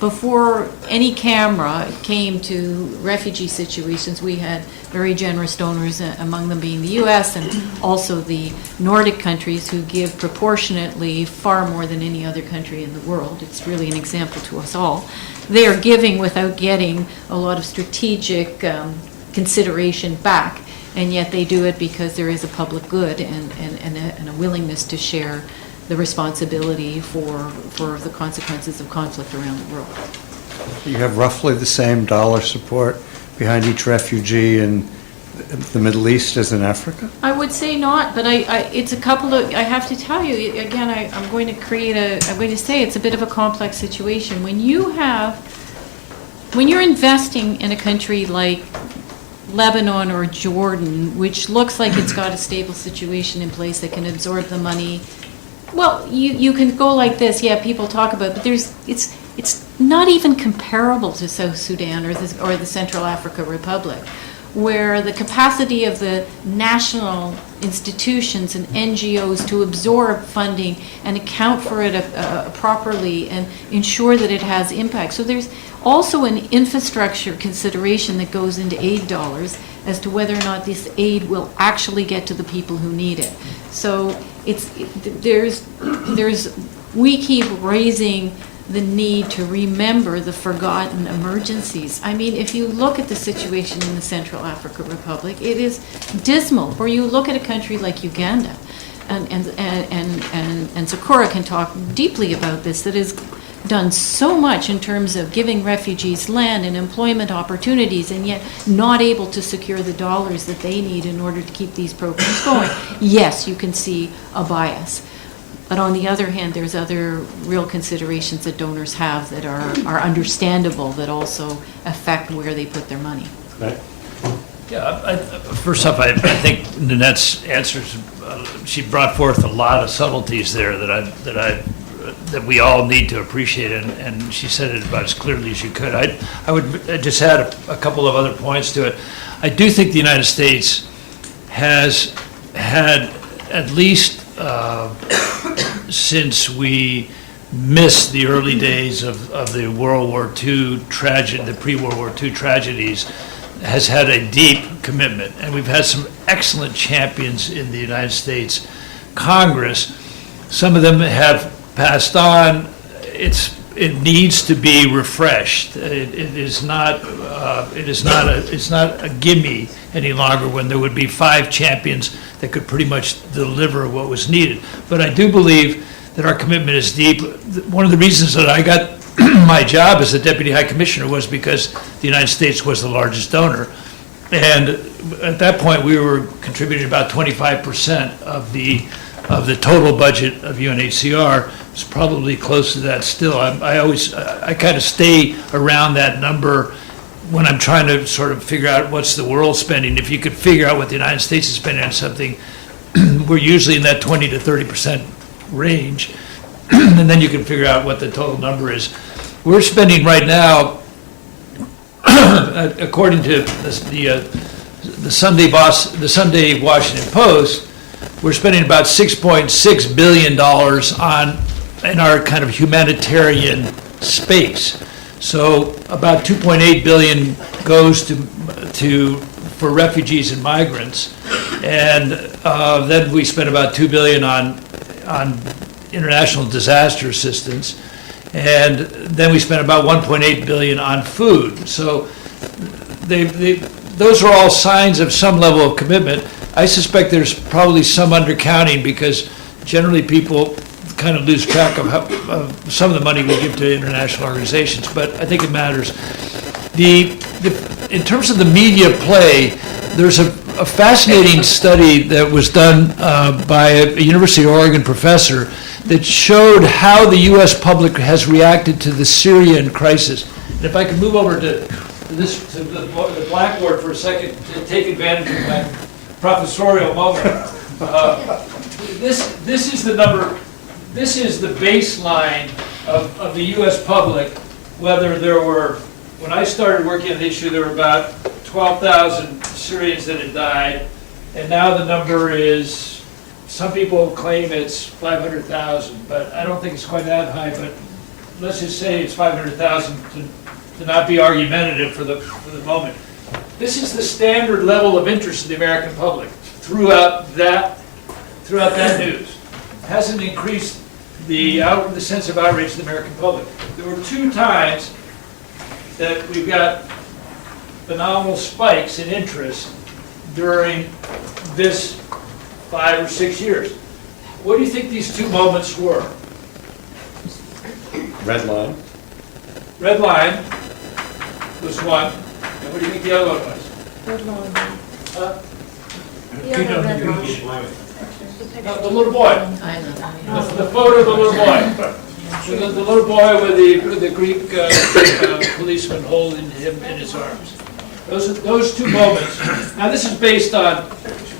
Before any camera came to refugee situations, we had very generous donors, among them being the U.S. and also the Nordic countries, who give proportionately far more than any other country in the world. It's really an example to us all. They are giving without getting a lot of strategic consideration back, and yet they do it because there is a public good and a willingness to share the responsibility for the consequences of conflict around the world. You have roughly the same dollar support behind each refugee in the Middle East as in Africa? I would say not, but it's a couple of, I have to tell you, again, I'm going to say it's a bit of a complex situation. When you're investing in a country like Lebanon or Jordan, which looks like it's got a stable situation in place that can absorb the money, well, you can go like this. Yeah, people talk about it, but it's not even comparable to South Sudan or the Central Africa Republic, where the capacity of the national institutions and NGOs to absorb funding and account for it properly and ensure that it has impact. So there's also an infrastructure consideration that goes into aid dollars as to whether or not this aid will actually get to the people who need it. So we keep raising the need to remember the forgotten emergencies. I mean, if you look at the situation in the Central Africa Republic, it is dismal. Or you look at a country like Uganda, and Sakura can talk deeply about this, that has done so much in terms of giving refugees land and employment opportunities, and yet not able to secure the dollars that they need in order to keep these programs going. Yes, you can see a bias. But on the other hand, there's other real considerations that donors have that are understandable, that also affect where they put their money. Right. Yeah, first off, I think Ninette's answers, she brought forth a lot of subtleties there that we all need to appreciate, and she said it about as clearly as you could. I would just add a couple of other points to it. I do think the United States has had, at least since we missed the early days of the World War II tragedy, the pre-World War II tragedies, has had a deep commitment. And we've had some excellent champions in the United States Congress. Some of them have passed on. It needs to be refreshed. It's not a gimme any longer, when there would be 5 champions that could pretty much deliver what was needed. But I do believe that our commitment is deep. One of the reasons that I got my job as the Deputy High Commissioner was because the United States was the largest donor. And at that point, we were contributing about 25% of the total budget of UNHCR. It's probably close to that still. I kind of stay around that number when I'm trying to sort of figure out what's the world spending. If you could figure out what the United States is spending on something, we're usually in that 20 to 30% range, and then you can figure out what the total number is. We're spending right now, according to the Sunday Washington Post, we're spending about $6.6 billion in our kind of humanitarian space. So about 2.8 billion goes for refugees and migrants, and then we spend about 2 billion on international disaster assistance, and then we spent about 1.8 billion on food. So those are all signs of some level of commitment. I suspect there's probably some undercounting because generally people kind of lose track of some of the money we give to international organizations, but I think it matters. In terms of the media play, there's a fascinating study that was done by a University of Oregon professor that showed how the U.S. public has reacted to the Syrian crisis. And if I could move over to the blackboard for a second to take advantage of my professorial moment. This is the number. This is the baseline of the U.S. public. Whether there were, when I started working on the issue, there were about 12,000 Syrians that had died, and now the number is. Some people claim it's 500,000, but I don't think it's quite that high. But let's just say it's 500,000 to not be argumentative for the moment. This is the standard level of interest in the American public throughout that news. It hasn't increased the sense of outrage in the American public. There were 2 times that we've got phenomenal spikes in interest during this 5 or 6 years. What do you think these 2 moments were? Red line. Red line was one. And what do you think the other one was? Red line. The little boy. I know. The photo of the little boy. The little boy with the Greek policeman holding him in his arms. Those 2 moments. Now this is based on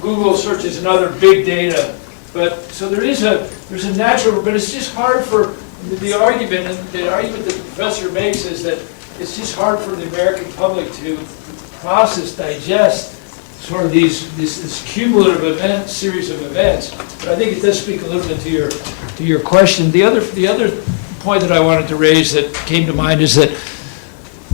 Google searches and other big data, but so there's a natural, but it's just hard for the argument, and the argument that the professor makes is that it's just hard for the American public to process, digest sort of this cumulative series of events. But I think it does speak a little bit to your question. The other point that I wanted to raise that came to mind is that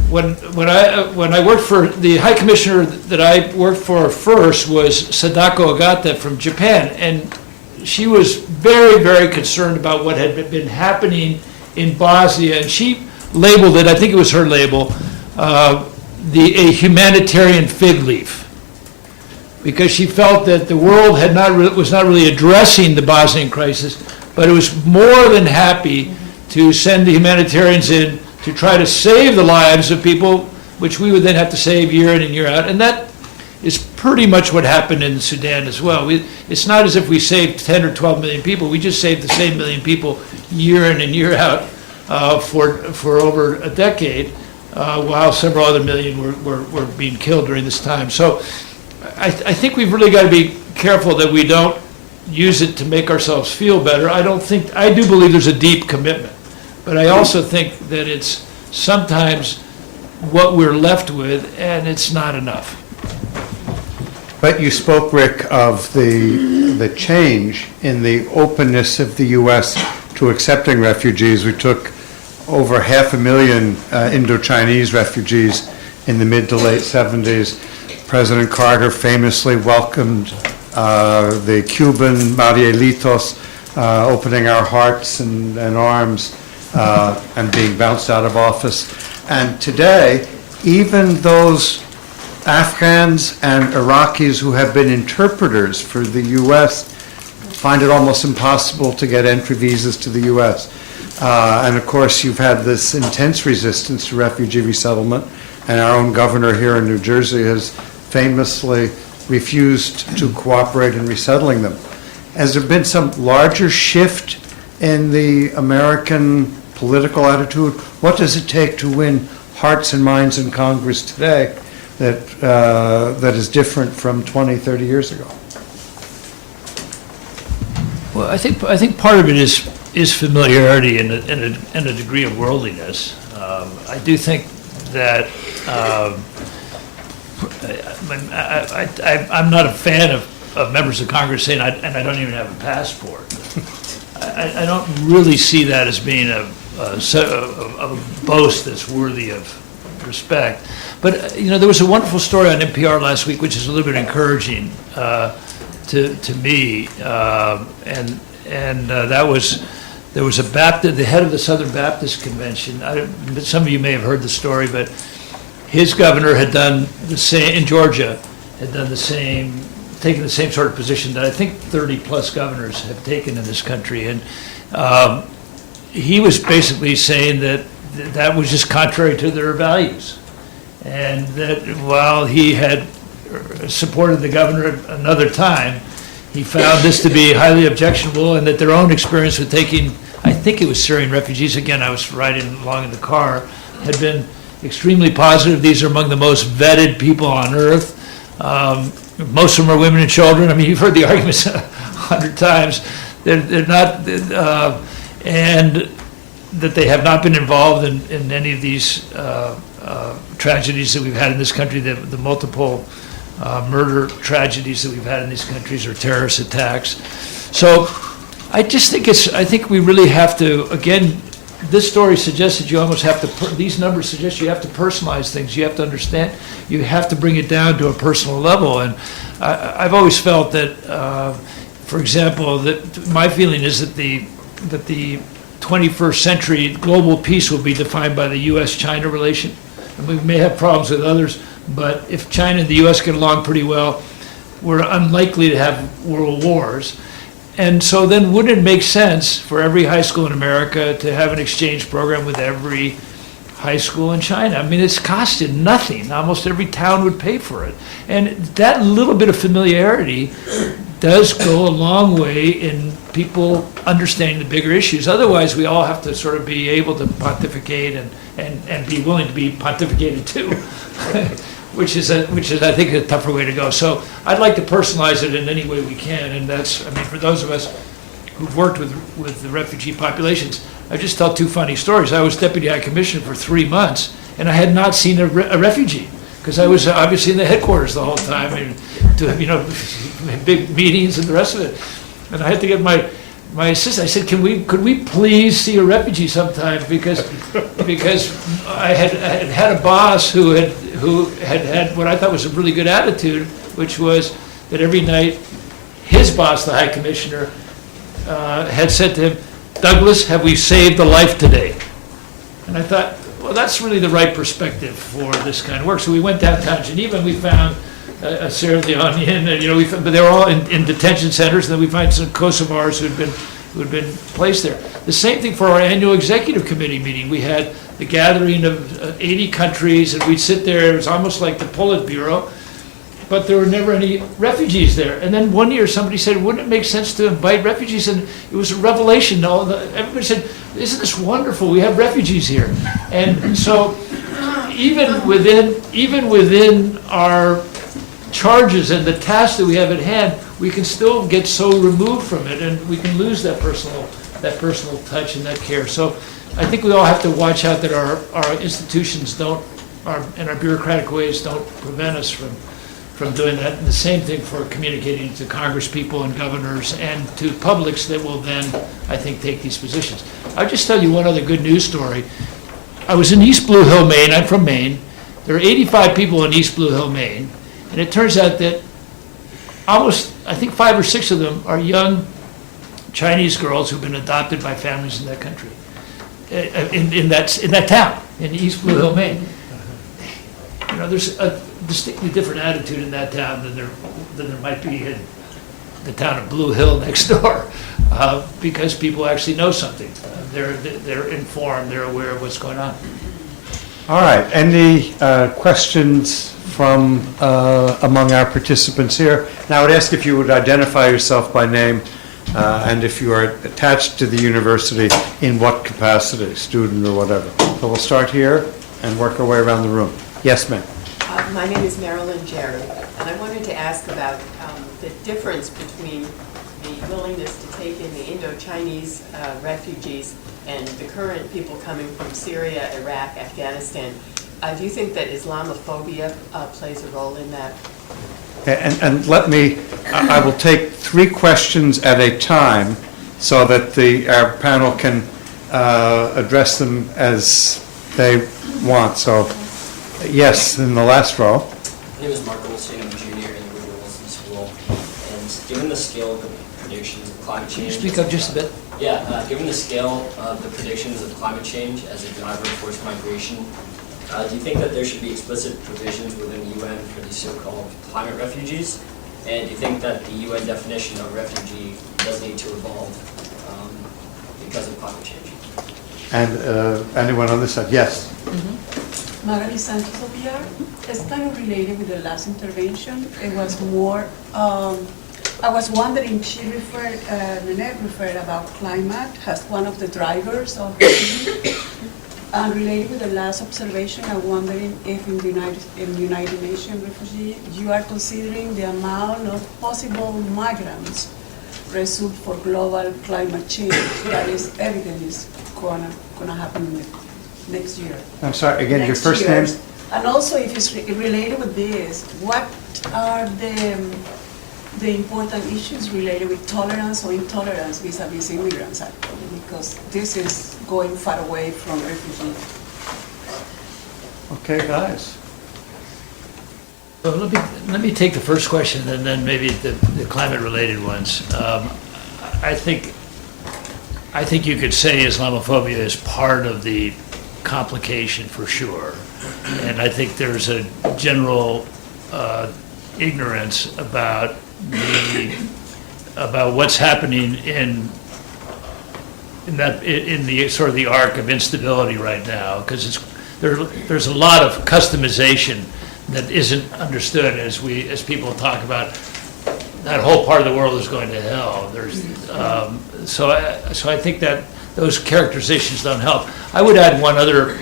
when I worked for the High Commissioner that I worked for first was Sadako Ogata from Japan, and she was very, very concerned about what had been happening in Bosnia, and she labeled it, I think it was her label, a humanitarian fig leaf, because she felt that the world was not really addressing the Bosnian crisis, but it was more than happy to send the humanitarians in to try to save the lives of people, which we would then have to save year in and year out. And that is pretty much what happened in Sudan as well. It's not as if we saved 10 or 12 million people. We just saved the same million people year in and year out for over a decade, while several other million were being killed during this time. So I think we've really got to be careful that we don't use it to make ourselves feel better. I do believe there's a deep commitment. But I also think that it's sometimes what we're left with, and it's not enough. But you spoke, Rick, of the change in the openness of the U.S. to accepting refugees. We took over 500,000 Indo-Chinese refugees in the mid to late 70s. President Carter famously welcomed the Cuban Marielitos, opening our hearts and arms and being bounced out of office. And today, even those Afghans and Iraqis who have been interpreters for the U.S. find it almost impossible to get entry visas to the U.S. And of course, you've had this intense resistance to refugee resettlement, and our own governor here in New Jersey has famously refused to cooperate in resettling them. Has there been some larger shift in the American political attitude? What does it take to win hearts and minds in Congress today that is different from 20, 30 years ago? Well, I think part of it is familiarity and a degree of worldliness. I do think that I'm not a fan of members of Congress saying, and I don't even have a passport. I don't really see that as being a boast that's worthy of respect. But there was a wonderful story on NPR last week, which is a little bit encouraging to me, and that was there was a Baptist, the head of the Southern Baptist Convention, some of you may have heard the story, but his governor had done the same, in Georgia, had done the same, taken the same sort of position that I think 30-plus governors have taken in this country. And he was basically saying that that was just contrary to their values. And that while he had supported the governor another time, he found this to be highly objectionable, and that their own experience with taking, I think it was Syrian refugees, again, I was riding along in the car, had been extremely positive. These are among the most vetted people on earth. Most of them are women and children. I mean, you've heard the arguments 100 times. They're not, and that they have not been involved in any of these tragedies that we've had in this country, the multiple murder tragedies that we've had in these countries, or terrorist attacks. So I just think I think we really have to, again, this story suggests that you almost have to, these numbers suggest you have to personalize things. You have to understand, you have to bring it down to a personal level. And I've always felt that, for example, that my feeling is that the 21st century global peace will be defined by the U.S.-China relation. And we may have problems with others, but if China and the U.S. get along pretty well, we're unlikely to have world wars. And so then wouldn't it make sense for every high school in America to have an exchange program with every high school in China? I mean, it's costed nothing. Almost every town would pay for it. And that little bit of familiarity does go a long way in people understanding the bigger issues. Otherwise, we all have to sort of be able to pontificate and be willing to be pontificated too. Which is I think a tougher way to go. So I'd like to personalize it in any way we can, and that's, I mean, for those of us who've worked with the refugee populations, I just tell two funny stories. I was Deputy High Commissioner for 3 months, and I had not seen a refugee, because I was obviously in the headquarters the whole time, and big meetings and the rest of it. And I had to get my assistant, I said, could we please see a refugee sometime, because I had a boss who had what I thought was a really good attitude, which was that every night his boss, the High Commissioner, had said to him, "Douglas, have we saved a life today?" And I thought, well, that's really the right perspective for this kind of work. So we went downtown Geneva and we found a Sierra Leonean, and but they were all in detention centers. And then we find some Kosovars who had been placed there. The same thing for our annual executive committee meeting. We had the gathering of 80 countries, and we'd sit there. It was almost like the Politburo, but there were never any refugees there. And then one year somebody said, wouldn't it make sense to invite refugees? And it was a revelation. Everybody said, isn't this wonderful? We have refugees here. And so even within our charges and the tasks that we have at hand, we can still get so removed from it, and we can lose that personal touch and that care. So I think we all have to watch out that our institutions and our bureaucratic ways don't prevent us from doing that. And the same thing for communicating to Congress people and governors and to publics that will then, I think, take these positions. I'll just tell you one other good news story. I was in East Blue Hill, Maine. I'm from Maine. There are 85 people in East Blue Hill, Maine. And it turns out that almost, I think 5 or 6 of them are young Chinese girls who've been adopted by families in that country, in that town, in East Blue Hill, Maine. There's a distinctly different attitude in that town than there might be in the town of Blue Hill next door, because people actually know something. They're informed. They're aware of what's going on. All right, any questions from among our participants here? Now I would ask if you would identify yourself by name and if you are attached to the university, in what capacity, student or whatever. So we'll start here and work our way around the room. Yes, ma'am. My name is Marilyn Jerry, and I wanted to ask about the difference between the willingness to take in the Indo-Chinese refugees and the current people coming from Syria, Iraq, Afghanistan. Do you think that Islamophobia plays a role in that? And I will take 3 questions at a time so that our panel can address them as they want. So, yes, in the last row. My name is Mark Goldstein. I'm a junior in the Woodrow Wilson School. And given the scale of the predictions of climate change. Speak up just a bit. Yeah, given the scale of the predictions of climate change as a driver of forced migration, do you think that there should be explicit provisions within the UN for these so-called climate refugees? And do you think that the UN definition of refugee does need to evolve because of climate change? And anyone on this side? Yes. Magali Sanchez over here. It's kind of related with the last intervention. It was more, I was wondering, she referred, Ninette referred about climate as one of the drivers of refugee. And related with the last observation, I'm wondering if in the United Nations refugee, you are considering the amount of possible migrants result for global climate change that is evident is gonna happen in the next year. I'm sorry, again, your Next first name? years. And also, if it's related with this, what are the important issues related with tolerance or intolerance vis-a-vis immigrants, actually? Because this is going far away from refugees. Okay, guys. Well, let me take the first question and then maybe the climate-related ones. I think you could say Islamophobia is part of the complication for sure, and I think there's a general ignorance about what's happening in the sort of the arc of instability right now, because there's a lot of customization that isn't understood as people talk about that whole part of the world is going to hell. So I think that those characterizations don't help. I would add one other,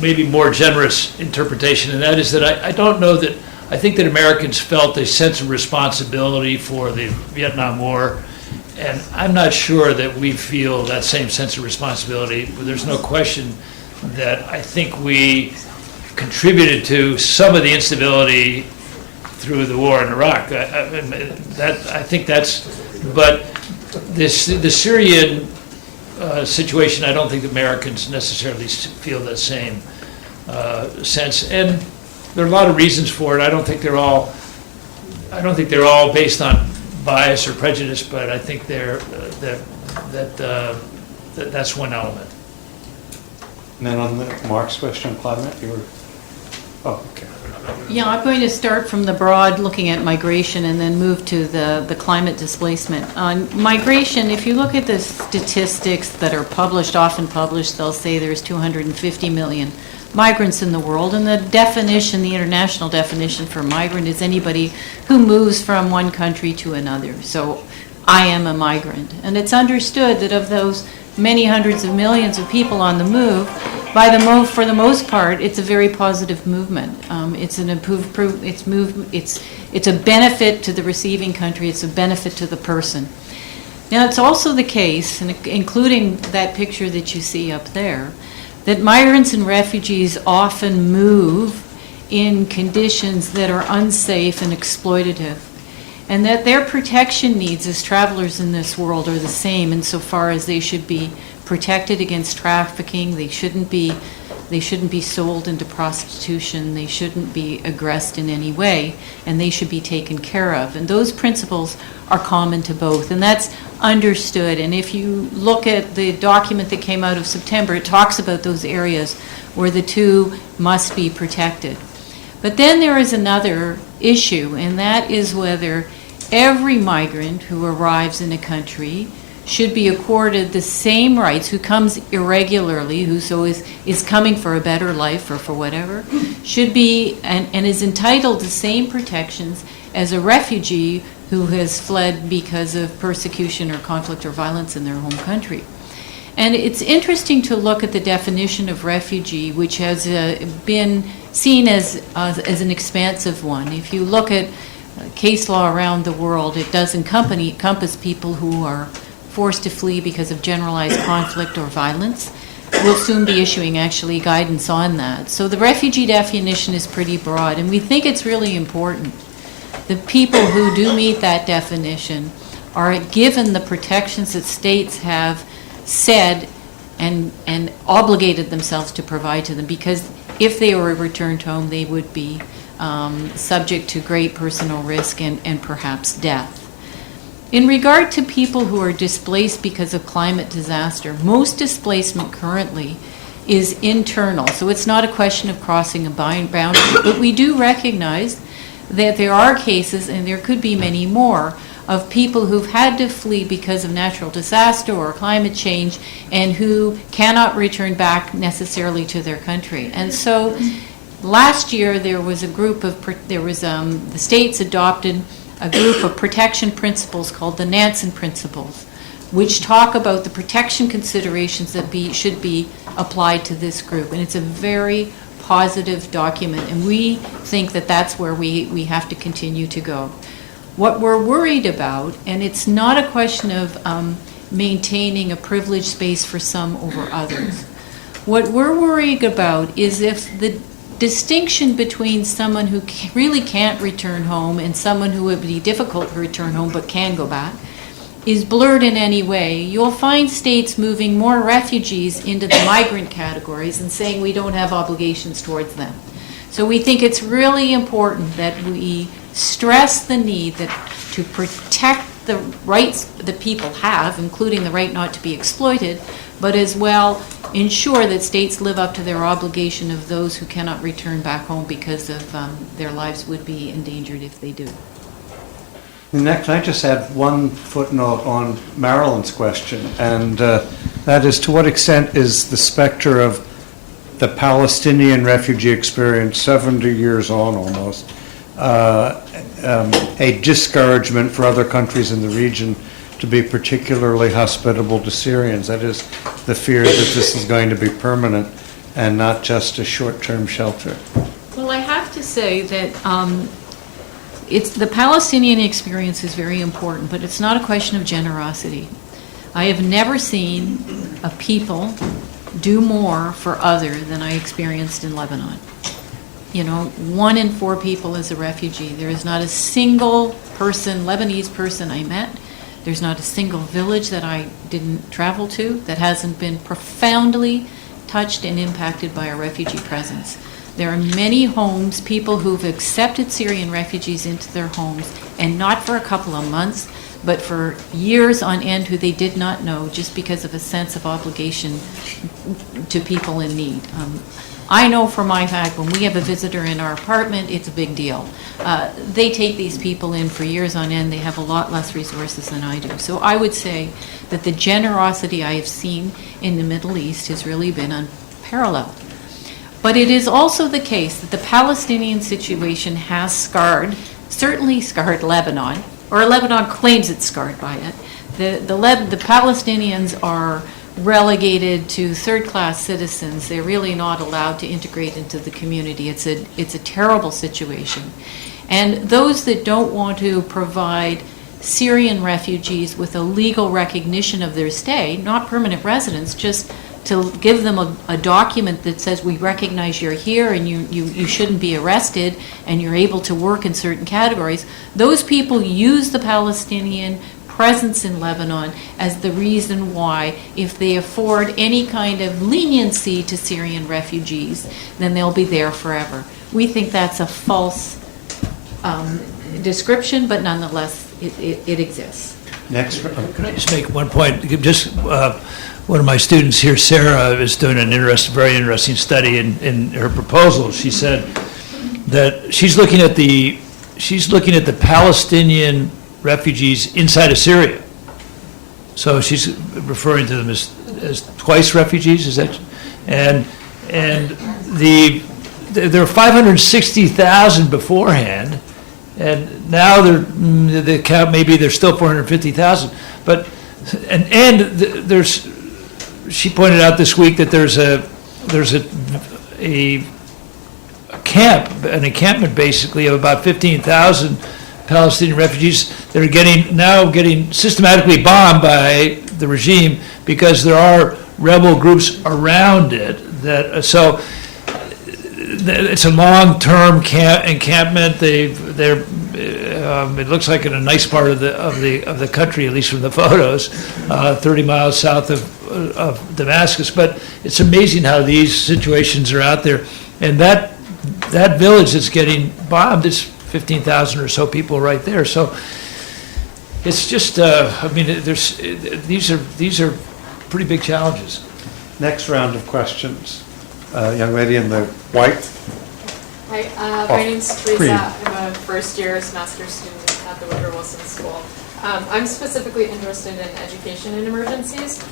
maybe more generous interpretation, and that is that I don't know that, I think that Americans felt a sense of responsibility for the Vietnam War, and I'm not sure that we feel that same sense of responsibility. But there's no question that I think we contributed to some of the instability through the war in Iraq. But the Syrian situation, I don't think Americans necessarily feel that same sense, and there are a lot of reasons for it. I don't think they're all based on bias or prejudice, but I think that's one element. And then on Mark's question on climate, you were, oh, okay. Yeah, I'm going to start from the broad, looking at migration, and then move to the climate displacement. On migration, if you look at the statistics that are published, often published, they'll say there's 250 million migrants in the world, and the definition, the international definition for migrant is anybody who moves from one country to another. So I am a migrant. And it's understood that of those many hundreds of millions of people on the move, for the most part, it's a very positive movement. It's an it's a benefit to the receiving country. It's a benefit to the person. Now, it's also the case, and including that picture that you see up there, that migrants and refugees often move in conditions that are unsafe and exploitative, and that their protection needs as travelers in this world are the same insofar as they should be protected against trafficking. They shouldn't be sold into prostitution. They shouldn't be aggressed in any way, and they should be taken care of. And those principles are common to both, and that's understood. And if you look at the document that came out of September, it talks about those areas where the two must be protected. But then there is another issue, and that is whether every migrant who arrives in a country should be accorded the same rights, who comes irregularly, who is coming for a better life or for whatever, should be and is entitled to the same protections as a refugee who has fled because of persecution or conflict or violence in their home country. And it's interesting to look at the definition of refugee, which has been seen as an expansive one. If you look at case law around the world, it does encompass people who are forced to flee because of generalized conflict or violence. We'll soon be issuing actually guidance on that. So the refugee definition is pretty broad, and we think it's really important. The people who do meet that definition are given the protections that states have said and obligated themselves to provide to them, because if they were returned home, they would be subject to great personal risk and perhaps death. In regard to people who are displaced because of climate disaster, most displacement currently is internal. So it's not a question of crossing a boundary, but we do recognize that there are cases, and there could be many more, of people who've had to flee because of natural disaster or climate change and who cannot return back necessarily to their country. And so last year there was a group of, the states adopted a group of protection principles called the Nansen Principles, which talk about the protection considerations that should be applied to this group. And it's a very positive document, and we think that that's where we have to continue to go. What we're worried about, and it's not a question of maintaining a privileged space for some over others. What we're worried about is if the distinction between someone who really can't return home and someone who would be difficult to return home but can go back is blurred in any way, you'll find states moving more refugees into the migrant categories and saying we don't have obligations towards them. So we think it's really important that we stress the need to protect the rights that people have, including the right not to be exploited, but as well ensure that states live up to their obligation of those who cannot return back home because of their lives would be endangered if they do. Next, I just add one footnote on Marilyn's question, and that is, to what extent is the specter of the Palestinian refugee experience, 70 years on almost, a discouragement for other countries in the region to be particularly hospitable to Syrians? That is, the fear that this is going to be permanent and not just a short-term shelter. Well, I have to say that the Palestinian experience is very important, but it's not a question of generosity. I have never seen a people do more for other than I experienced in Lebanon. You know, 1 in 4 people is a refugee. There is not a single person, Lebanese person I met, there's not a single village that I didn't travel to that hasn't been profoundly touched and impacted by a refugee presence. There are many homes, people who've accepted Syrian refugees into their homes, and not for a couple of months, but for years on end, who they did not know, just because of a sense of obligation to people in need. I know for my fact, when we have a visitor in our apartment, it's a big deal. They take these people in for years on end. They have a lot less resources than I do. So I would say that the generosity I have seen in the Middle East has really been unparalleled. But it is also the case that the Palestinian situation has certainly scarred Lebanon, or Lebanon claims it's scarred by it. The Palestinians are relegated to third-class citizens. They're really not allowed to integrate into the community. It's a terrible situation. And those that don't want to provide Syrian refugees with a legal recognition of their stay, not permanent residents, just to give them a document that says we recognize you're here and you shouldn't be arrested and you're able to work in certain categories, those people use the Palestinian presence in Lebanon as the reason why, if they afford any kind of leniency to Syrian refugees, then they'll be there forever. We think that's a false description, but nonetheless, it exists. Next. Can I just make one point? Just one of my students here, Sarah, is doing an very interesting study. In her proposal, she said that she's looking at the Palestinian refugees inside of Syria. So she's referring to them as twice refugees. Is that? And there are 560,000 beforehand, and now the count maybe there's still 450,000. But there's. She pointed out this week that there's an encampment basically of about 15,000 Palestinian refugees that are getting systematically bombed by the regime because there are rebel groups around it. So it's a long-term encampment. It looks like in a nice part of the country, at least from the photos, 30 miles south of Damascus. But it's amazing how these situations are out there, and that village that's getting bombed is 15,000 or so people right there. So It's just, I mean, these are pretty big challenges. Next round of questions. Young lady in the white. Hi, my name's Teresa. I'm a first-year master's student at the Woodrow Wilson School. I'm specifically interested in education in emergencies.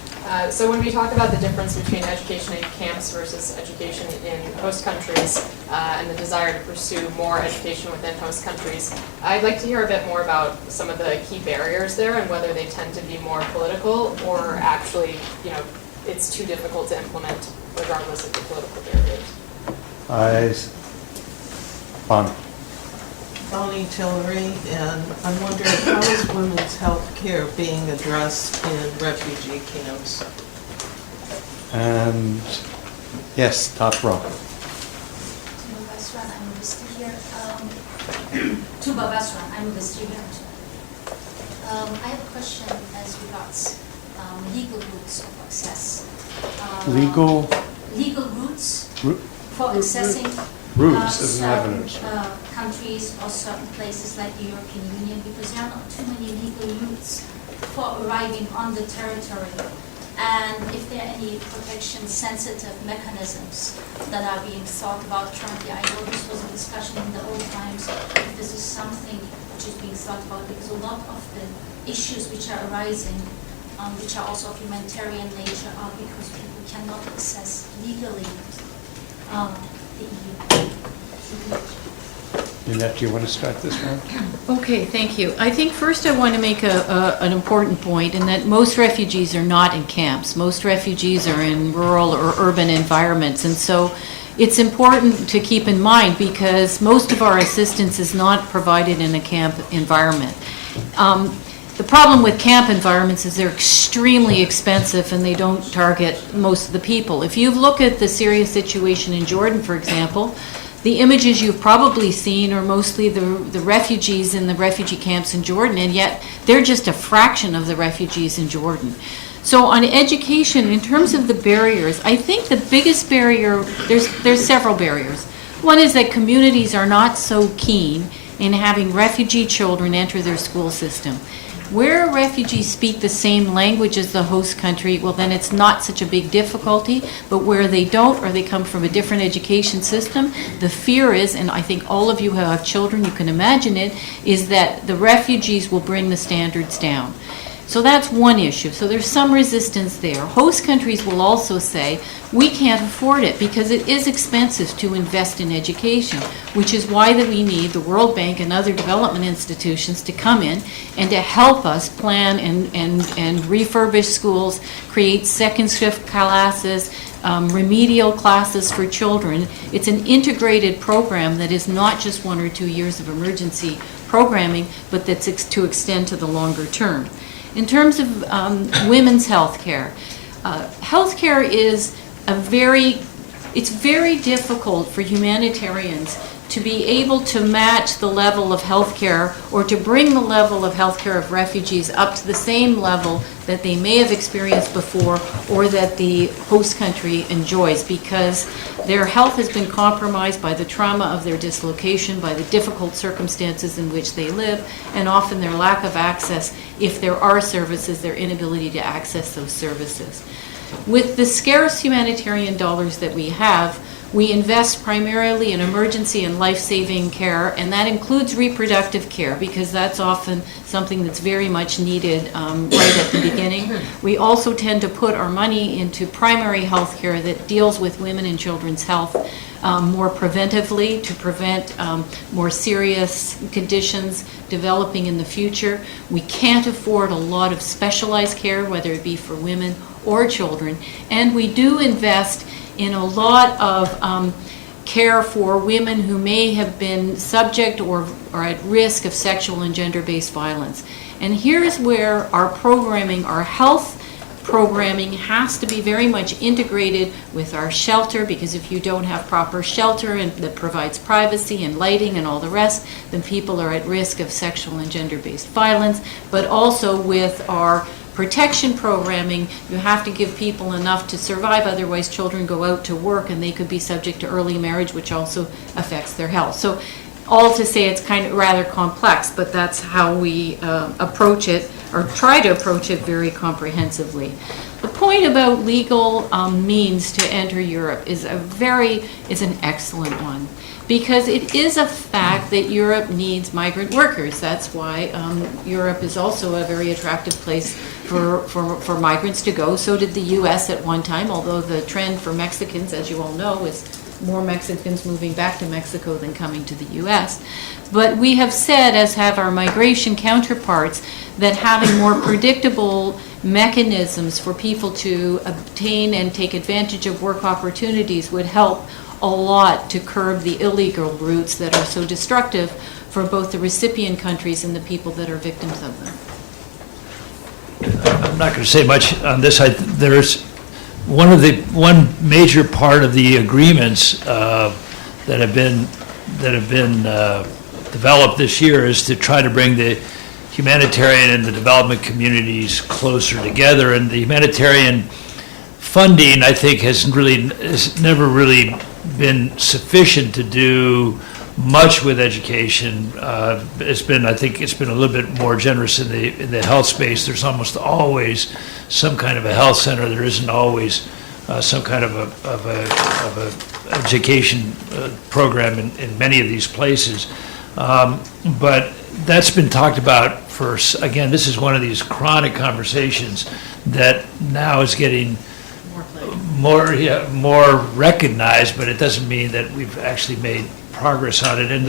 So when we talk about the difference between education in camps versus education in host countries and the desire to pursue more education within host countries, I'd like to hear a bit more about some of the key barriers there and whether they tend to be more political or actually, you know, it's too difficult to implement regardless of the political barriers. Bonnie Tillery, and I'm wondering how is women's health care being addressed in refugee camps? And yes, top row. Tuba Basran, I'm a student. I have a question as regards legal routes of access. Legal routes for accessing certain countries or certain places like the European Union, because there are not too many legal routes for arriving on the territory. And if there are any protection-sensitive mechanisms that are being thought about currently. I know this was a discussion in the old times, if this is something which is being thought about, because a lot of the issues which are arising, which are also of humanitarian nature, are because people cannot access legally the EU. Ninette, do you want to start this one? Okay, thank you. I think first I want to make an important point in that most refugees are not in camps. Most refugees are in rural or urban environments. And so it's important to keep in mind because most of our assistance is not provided in a camp environment. The problem with camp environments is they're extremely expensive and they don't target most of the people. If you look at the Syria situation in Jordan, for example, the images you've probably seen are mostly the refugees in the refugee camps in Jordan, and yet they're just a fraction of the refugees in Jordan. So on education, in terms of the barriers, I think the biggest barrier, there's several barriers. One is that communities are not so keen in having refugee children enter their school system. Where refugees speak the same language as the host country, well then it's not such a big difficulty, but where they don't or they come from a different education system, the fear is, and I think all of you who have children, you can imagine it, is that the refugees will bring the standards down. So that's one issue. So there's some resistance there. Host countries will also say, we can't afford it because it is expensive to invest in education, which is why that we need the World Bank and other development institutions to come in and to help us plan and refurbish schools, create second shift classes, remedial classes for children. It's an integrated program that is not just 1 or 2 years of emergency programming, but that's to extend to the longer term. In terms of women's health care, is it's very difficult for humanitarians to be able to match the level of health care or to bring the level of health care of refugees up to the same level that they may have experienced before or that the host country enjoys, because their health has been compromised by the trauma of their dislocation, by the difficult circumstances in which they live, and often their lack of access, if there are services, their inability to access those services. With the scarce humanitarian dollars that we have, we invest primarily in emergency and life-saving care, and that includes reproductive care because that's often something that's very much needed right at the beginning. We also tend to put our money into primary health care that deals with women and children's health more preventively to prevent more serious conditions developing in the future. We can't afford a lot of specialized care, whether it be for women or children, and we do invest in a lot of care for women who may have been subject or are at risk of sexual and gender-based violence. And here's where our programming, our health programming, has to be very much integrated with our shelter, because if you don't have proper shelter and that provides privacy and lighting and all the rest, then people are at risk of sexual and gender-based violence. But also with our protection programming, you have to give people enough to survive, otherwise children go out to work and they could be subject to early marriage, which also affects their health. So all to say it's kind of rather complex, but that's how we approach it, or try to approach it very comprehensively. The point about legal means to enter Europe is an excellent one, because it is a fact that Europe needs migrant workers. That's why Europe is also a very attractive place for migrants to go. So did the U.S. at one time, although the trend for Mexicans, as you all know, is more Mexicans moving back to Mexico than coming to the U.S. But we have said, as have our migration counterparts, that having more predictable mechanisms for people to obtain and take advantage of work opportunities would help a lot to curb the illegal routes that are so destructive for both the recipient countries and the people that are victims of them. I'm not going to say much on this. There's one major part of the agreements that have been developed this year is to try to bring the humanitarian and the development communities closer together. And the humanitarian funding, I think, has never really been sufficient to do much with education. I think it's been a little bit more generous in the health space. There's almost always some kind of a health center. There isn't always some kind of a education program in many of these places. But that's been talked about for, again, this is one of these chronic conversations that now is getting more recognized, but it doesn't mean that we've actually made progress on it. And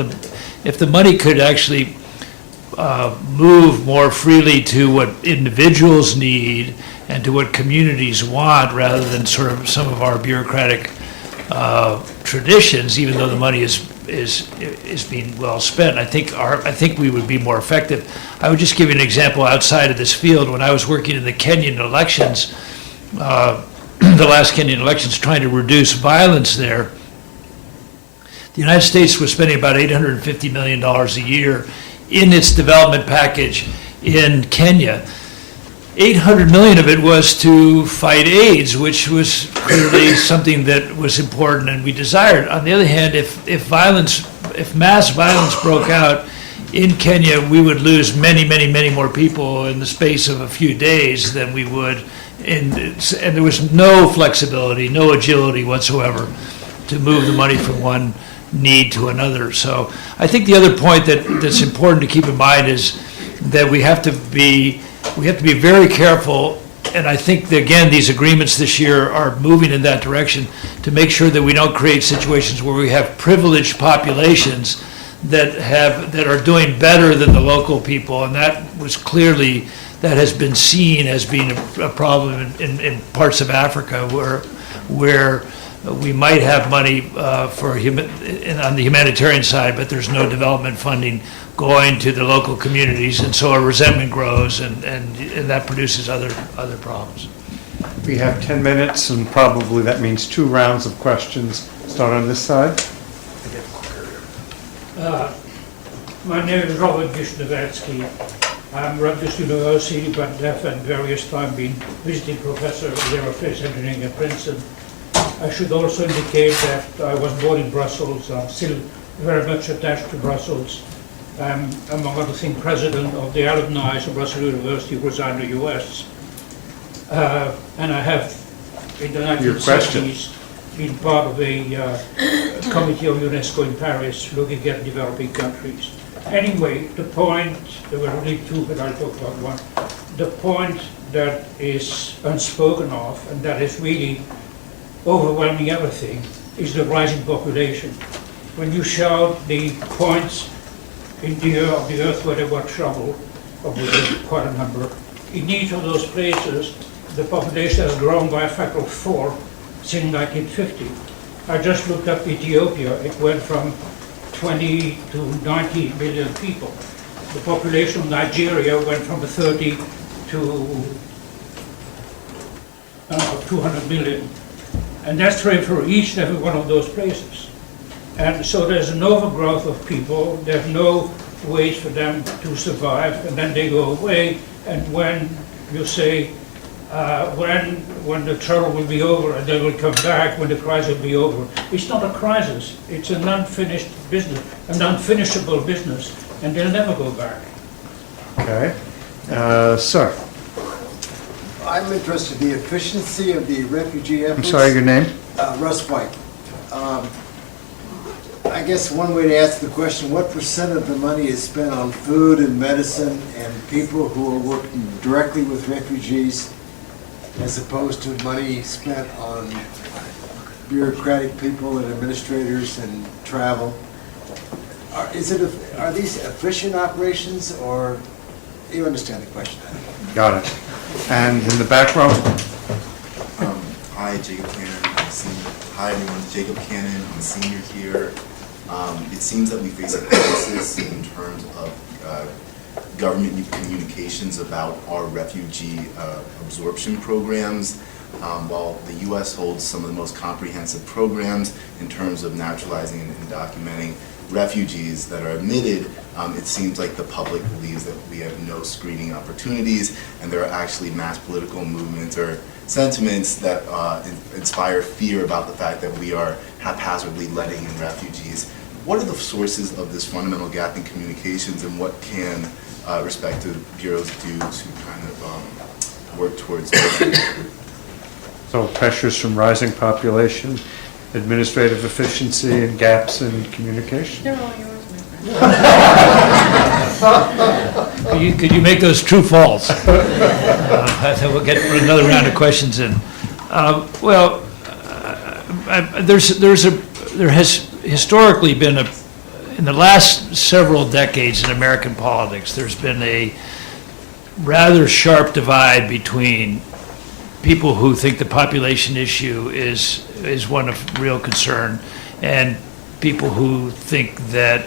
if the money could actually move more freely to what individuals need and to what communities want, rather than sort of some of our bureaucratic traditions, even though the money is being well spent, I think we would be more effective. I would just give you an example outside of this field. When I was working in the Kenyan elections, the last Kenyan elections, trying to reduce violence there, the United States was spending about $850 million a year in its development package in Kenya. 800 million of it was to fight AIDS, which was clearly something that was important and we desired. On the other hand, if mass violence broke out in Kenya, we would lose many more people in the space of a few days than we would. And there was no flexibility, no agility whatsoever to move the money from one need to another. So I think the other point that's important to keep in mind is that we have to be very careful, and I think that, again, these agreements this year are moving in that direction, to make sure that we don't create situations where we have privileged populations that are doing better than the local people, and that has been seen as being a problem in parts of Africa where we might have money on the humanitarian side, but there's no development funding going to the local communities, and so a resentment grows, and that produces other problems. We have 10 minutes, and probably that means 2 rounds of questions. Start on this side. My name is Robert Wisniewski. I'm Rutgers University, but have at various times been visiting professor of aerospace engineering at Princeton. I should also indicate that I was born in Brussels. I'm still very much attached to Brussels. I'm, among other things, president of the alumni of Russell University, who resigned in the US. And I have, in the 1960s, been part of a committee of UNESCO in Paris looking at developing countries. Anyway, the point, there were really 2, but I'll talk about one. The point that is unspoken of, and that is really overwhelming everything, is the rising population. When you show the points in the earth where there were trouble, of which there are quite a number, in each of those places, the population has grown by a factor of 4 since 1950. I just looked up Ethiopia. It went from 20 to 90 million people. The population of Nigeria went from 30 to 200 million. And that's true for each and every one of those places. And so there's an overgrowth of people. There's no ways for them to survive, and then they go away. And when you say when the trouble will be over and they will come back, when the crisis will be over. It's not a crisis, it's an unfinished business, an unfinishable business, and they'll never go back. Okay. Sir, I'm interested in the efficiency of the refugee efforts. I'm sorry, your name? Russ White. I guess one way to ask the question, what percent of the money is spent on food and medicine and people who are working directly with refugees as opposed to money spent on bureaucratic people and administrators and travel? Are these efficient operations, or you understand the question? Got it. And in the back row? Hi, Jacob Cannon. Hi, everyone. Jacob Cannon. I'm a senior here. It seems that we face a crisis in terms of government communications about our refugee absorption programs. While the U.S. holds some of the most comprehensive programs in terms of naturalizing and documenting refugees that are admitted, it seems like the public believes that we have no screening opportunities, and there are actually mass political movements or sentiments that inspire fear about the fact that we are haphazardly letting in refugees. What are the sources of this fundamental gap in communications, and what can respective bureaus do to kind of work towards So pressures from rising population, administrative efficiency, and gaps in communication? They're all yours, my friend. Could you make those true false? Then we'll get another round of questions in. There has historically been in the last several decades in American politics, there's been a rather sharp divide between people who think the population issue is one of real concern, and people who think that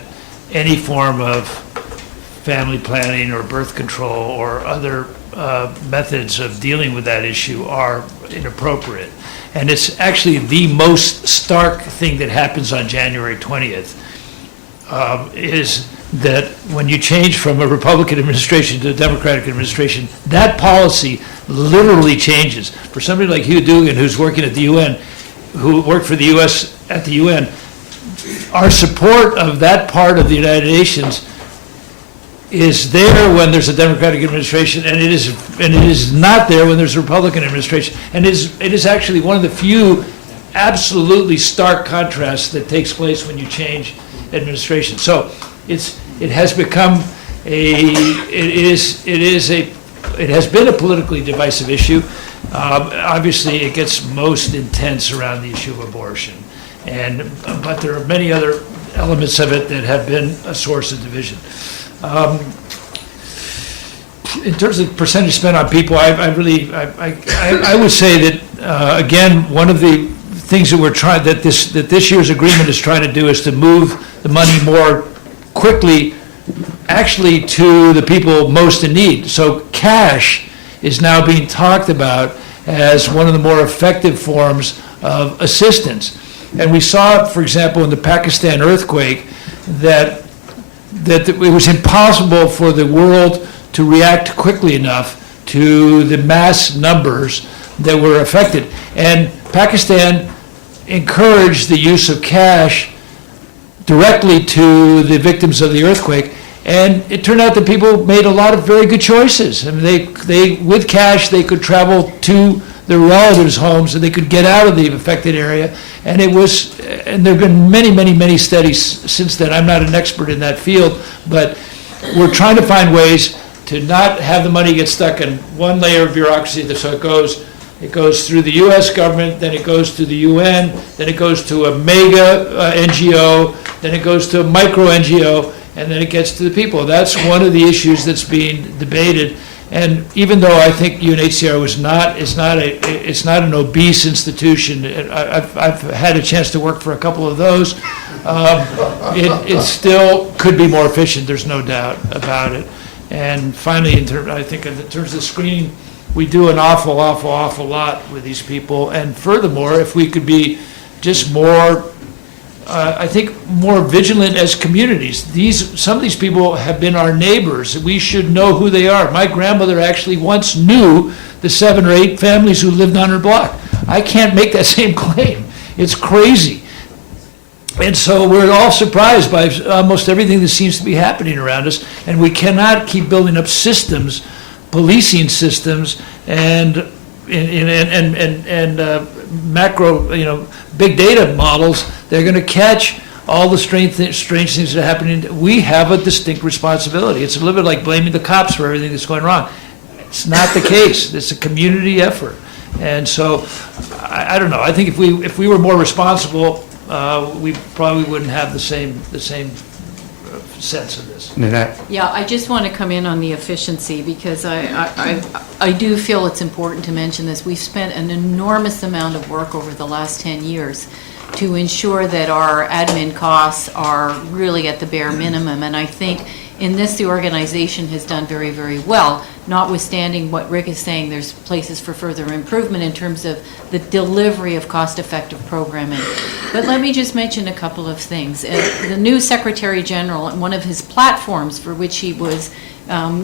any form of family planning or birth control or other methods of dealing with that issue are inappropriate. And it's actually the most stark thing that happens on January 20th, is that when you change from a Republican administration to a Democratic administration, that policy literally changes. For somebody like Hugh Dugan, who's working at the UN, who worked for the U.S. at the UN, our support of that part of the United Nations is there when there's a Democratic administration, and it is not there when there's a Republican administration. And it is actually one of the few absolutely stark contrasts that takes place when you change administration. So it has become it has been a politically divisive issue. Obviously, it gets most intense around the issue of abortion, but there are many other elements of it that have been a source of division. In terms of percentage spent on people, I would say that again, one of the things that this year's agreement is trying to do is to move the money more quickly, actually, to the people most in need. So cash is now being talked about as one of the more effective forms of assistance. And we saw, for example, in the Pakistan earthquake, that it was impossible for the world to react quickly enough to the mass numbers that were affected. And Pakistan encouraged the use of cash directly to the victims of the earthquake. And it turned out that people made a lot of very good choices. I mean, they with cash, they could travel to their relatives' homes, and they could get out of the affected area. And there have been many, many, many studies since then. I'm not an expert in that field, but we're trying to find ways to not have the money get stuck in one layer of bureaucracy. So it goes through the U.S. government, then it goes to the UN, then it goes to a mega NGO, then it goes to a micro NGO, and then it gets to the people. That's one of the issues that's being debated. And even though I think UNHCR it's not an obese institution, I've had a chance to work for a couple of those, it still could be more efficient, there's no doubt about it. And finally, I think in terms of screening, we do an awful lot with these people. And furthermore, if we could be just more I think, more vigilant as communities. Some of these people have been our neighbors. We should know who they are. My grandmother actually once knew the 7 or 8 families who lived on her block. I can't make that same claim. It's crazy. And so we're all surprised by almost everything that seems to be happening around us, and we cannot keep building up systems, policing systems, and macro, big data models. They're going to catch all the strange things that are happening. We have a distinct responsibility. It's a little bit like blaming the cops for everything that's going wrong. It's not the case. It's a community effort. And so, I don't know. I think if we were more responsible, we probably wouldn't have the same sense of this. Ninette? Yeah, I just want to come in on the efficiency because I do feel it's important to mention this. We've spent an enormous amount of work over the last 10 years to ensure that our admin costs are really at the bare minimum. And I think in this, the organization has done very, very well, notwithstanding what Rick is saying, there's places for further improvement in terms of the delivery of cost-effective programming. But let me just mention a couple of things. The new Secretary General, one of his platforms for which he was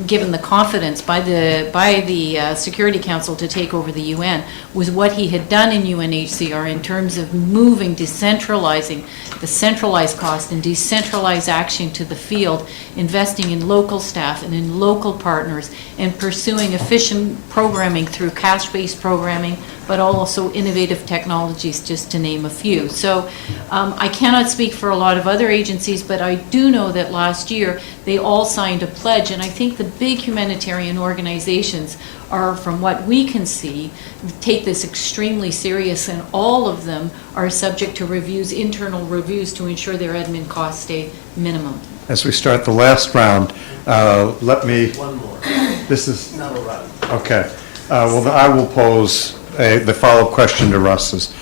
given the confidence by the Security Council to take over the UN, was what he had done in UNHCR in terms of moving, decentralizing the centralized cost and decentralized action to the field, investing in local staff and in local partners, and pursuing efficient programming through cash-based programming, but also innovative technologies, just to name a few. So I cannot speak for a lot of other agencies, but I do know that last year they all signed a pledge, and I think the big humanitarian organizations are, from what we can see, take this extremely serious, and all of them are subject to reviews, internal reviews, to ensure their admin costs stay minimum. As we start the last round, let me... One more. This is... Not a round. Okay. Well, I will pose the follow-up question to Russ's,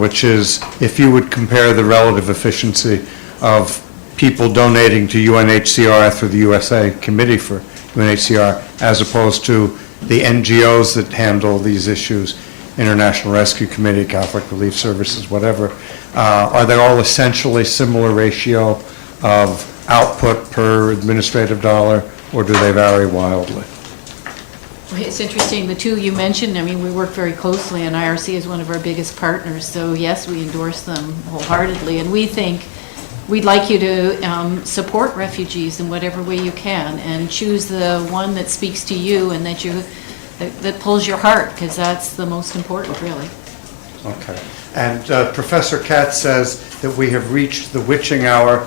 which is, if you would compare the relative efficiency of people donating to UNHCR through the USA Committee for UNHCR as opposed to the NGOs that handle these issues, International Rescue Committee, Catholic Relief Services, whatever, are they all essentially similar ratio of output per administrative dollar, or do they vary wildly? It's interesting, the two you mentioned, I mean, we work very closely, and IRC is one of our biggest partners, so yes, we endorse them wholeheartedly, and we think we'd like you to support refugees in whatever way you can, and choose the one that speaks to you and that pulls your heart, because that's the most important, really. Okay. And Professor Katz says that we have reached the witching hour.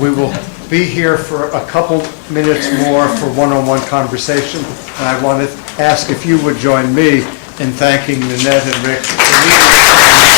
We will be here for a couple minutes more for one-on-one conversation. And I want to ask if you would join me in thanking Ninette and Rick for leading us.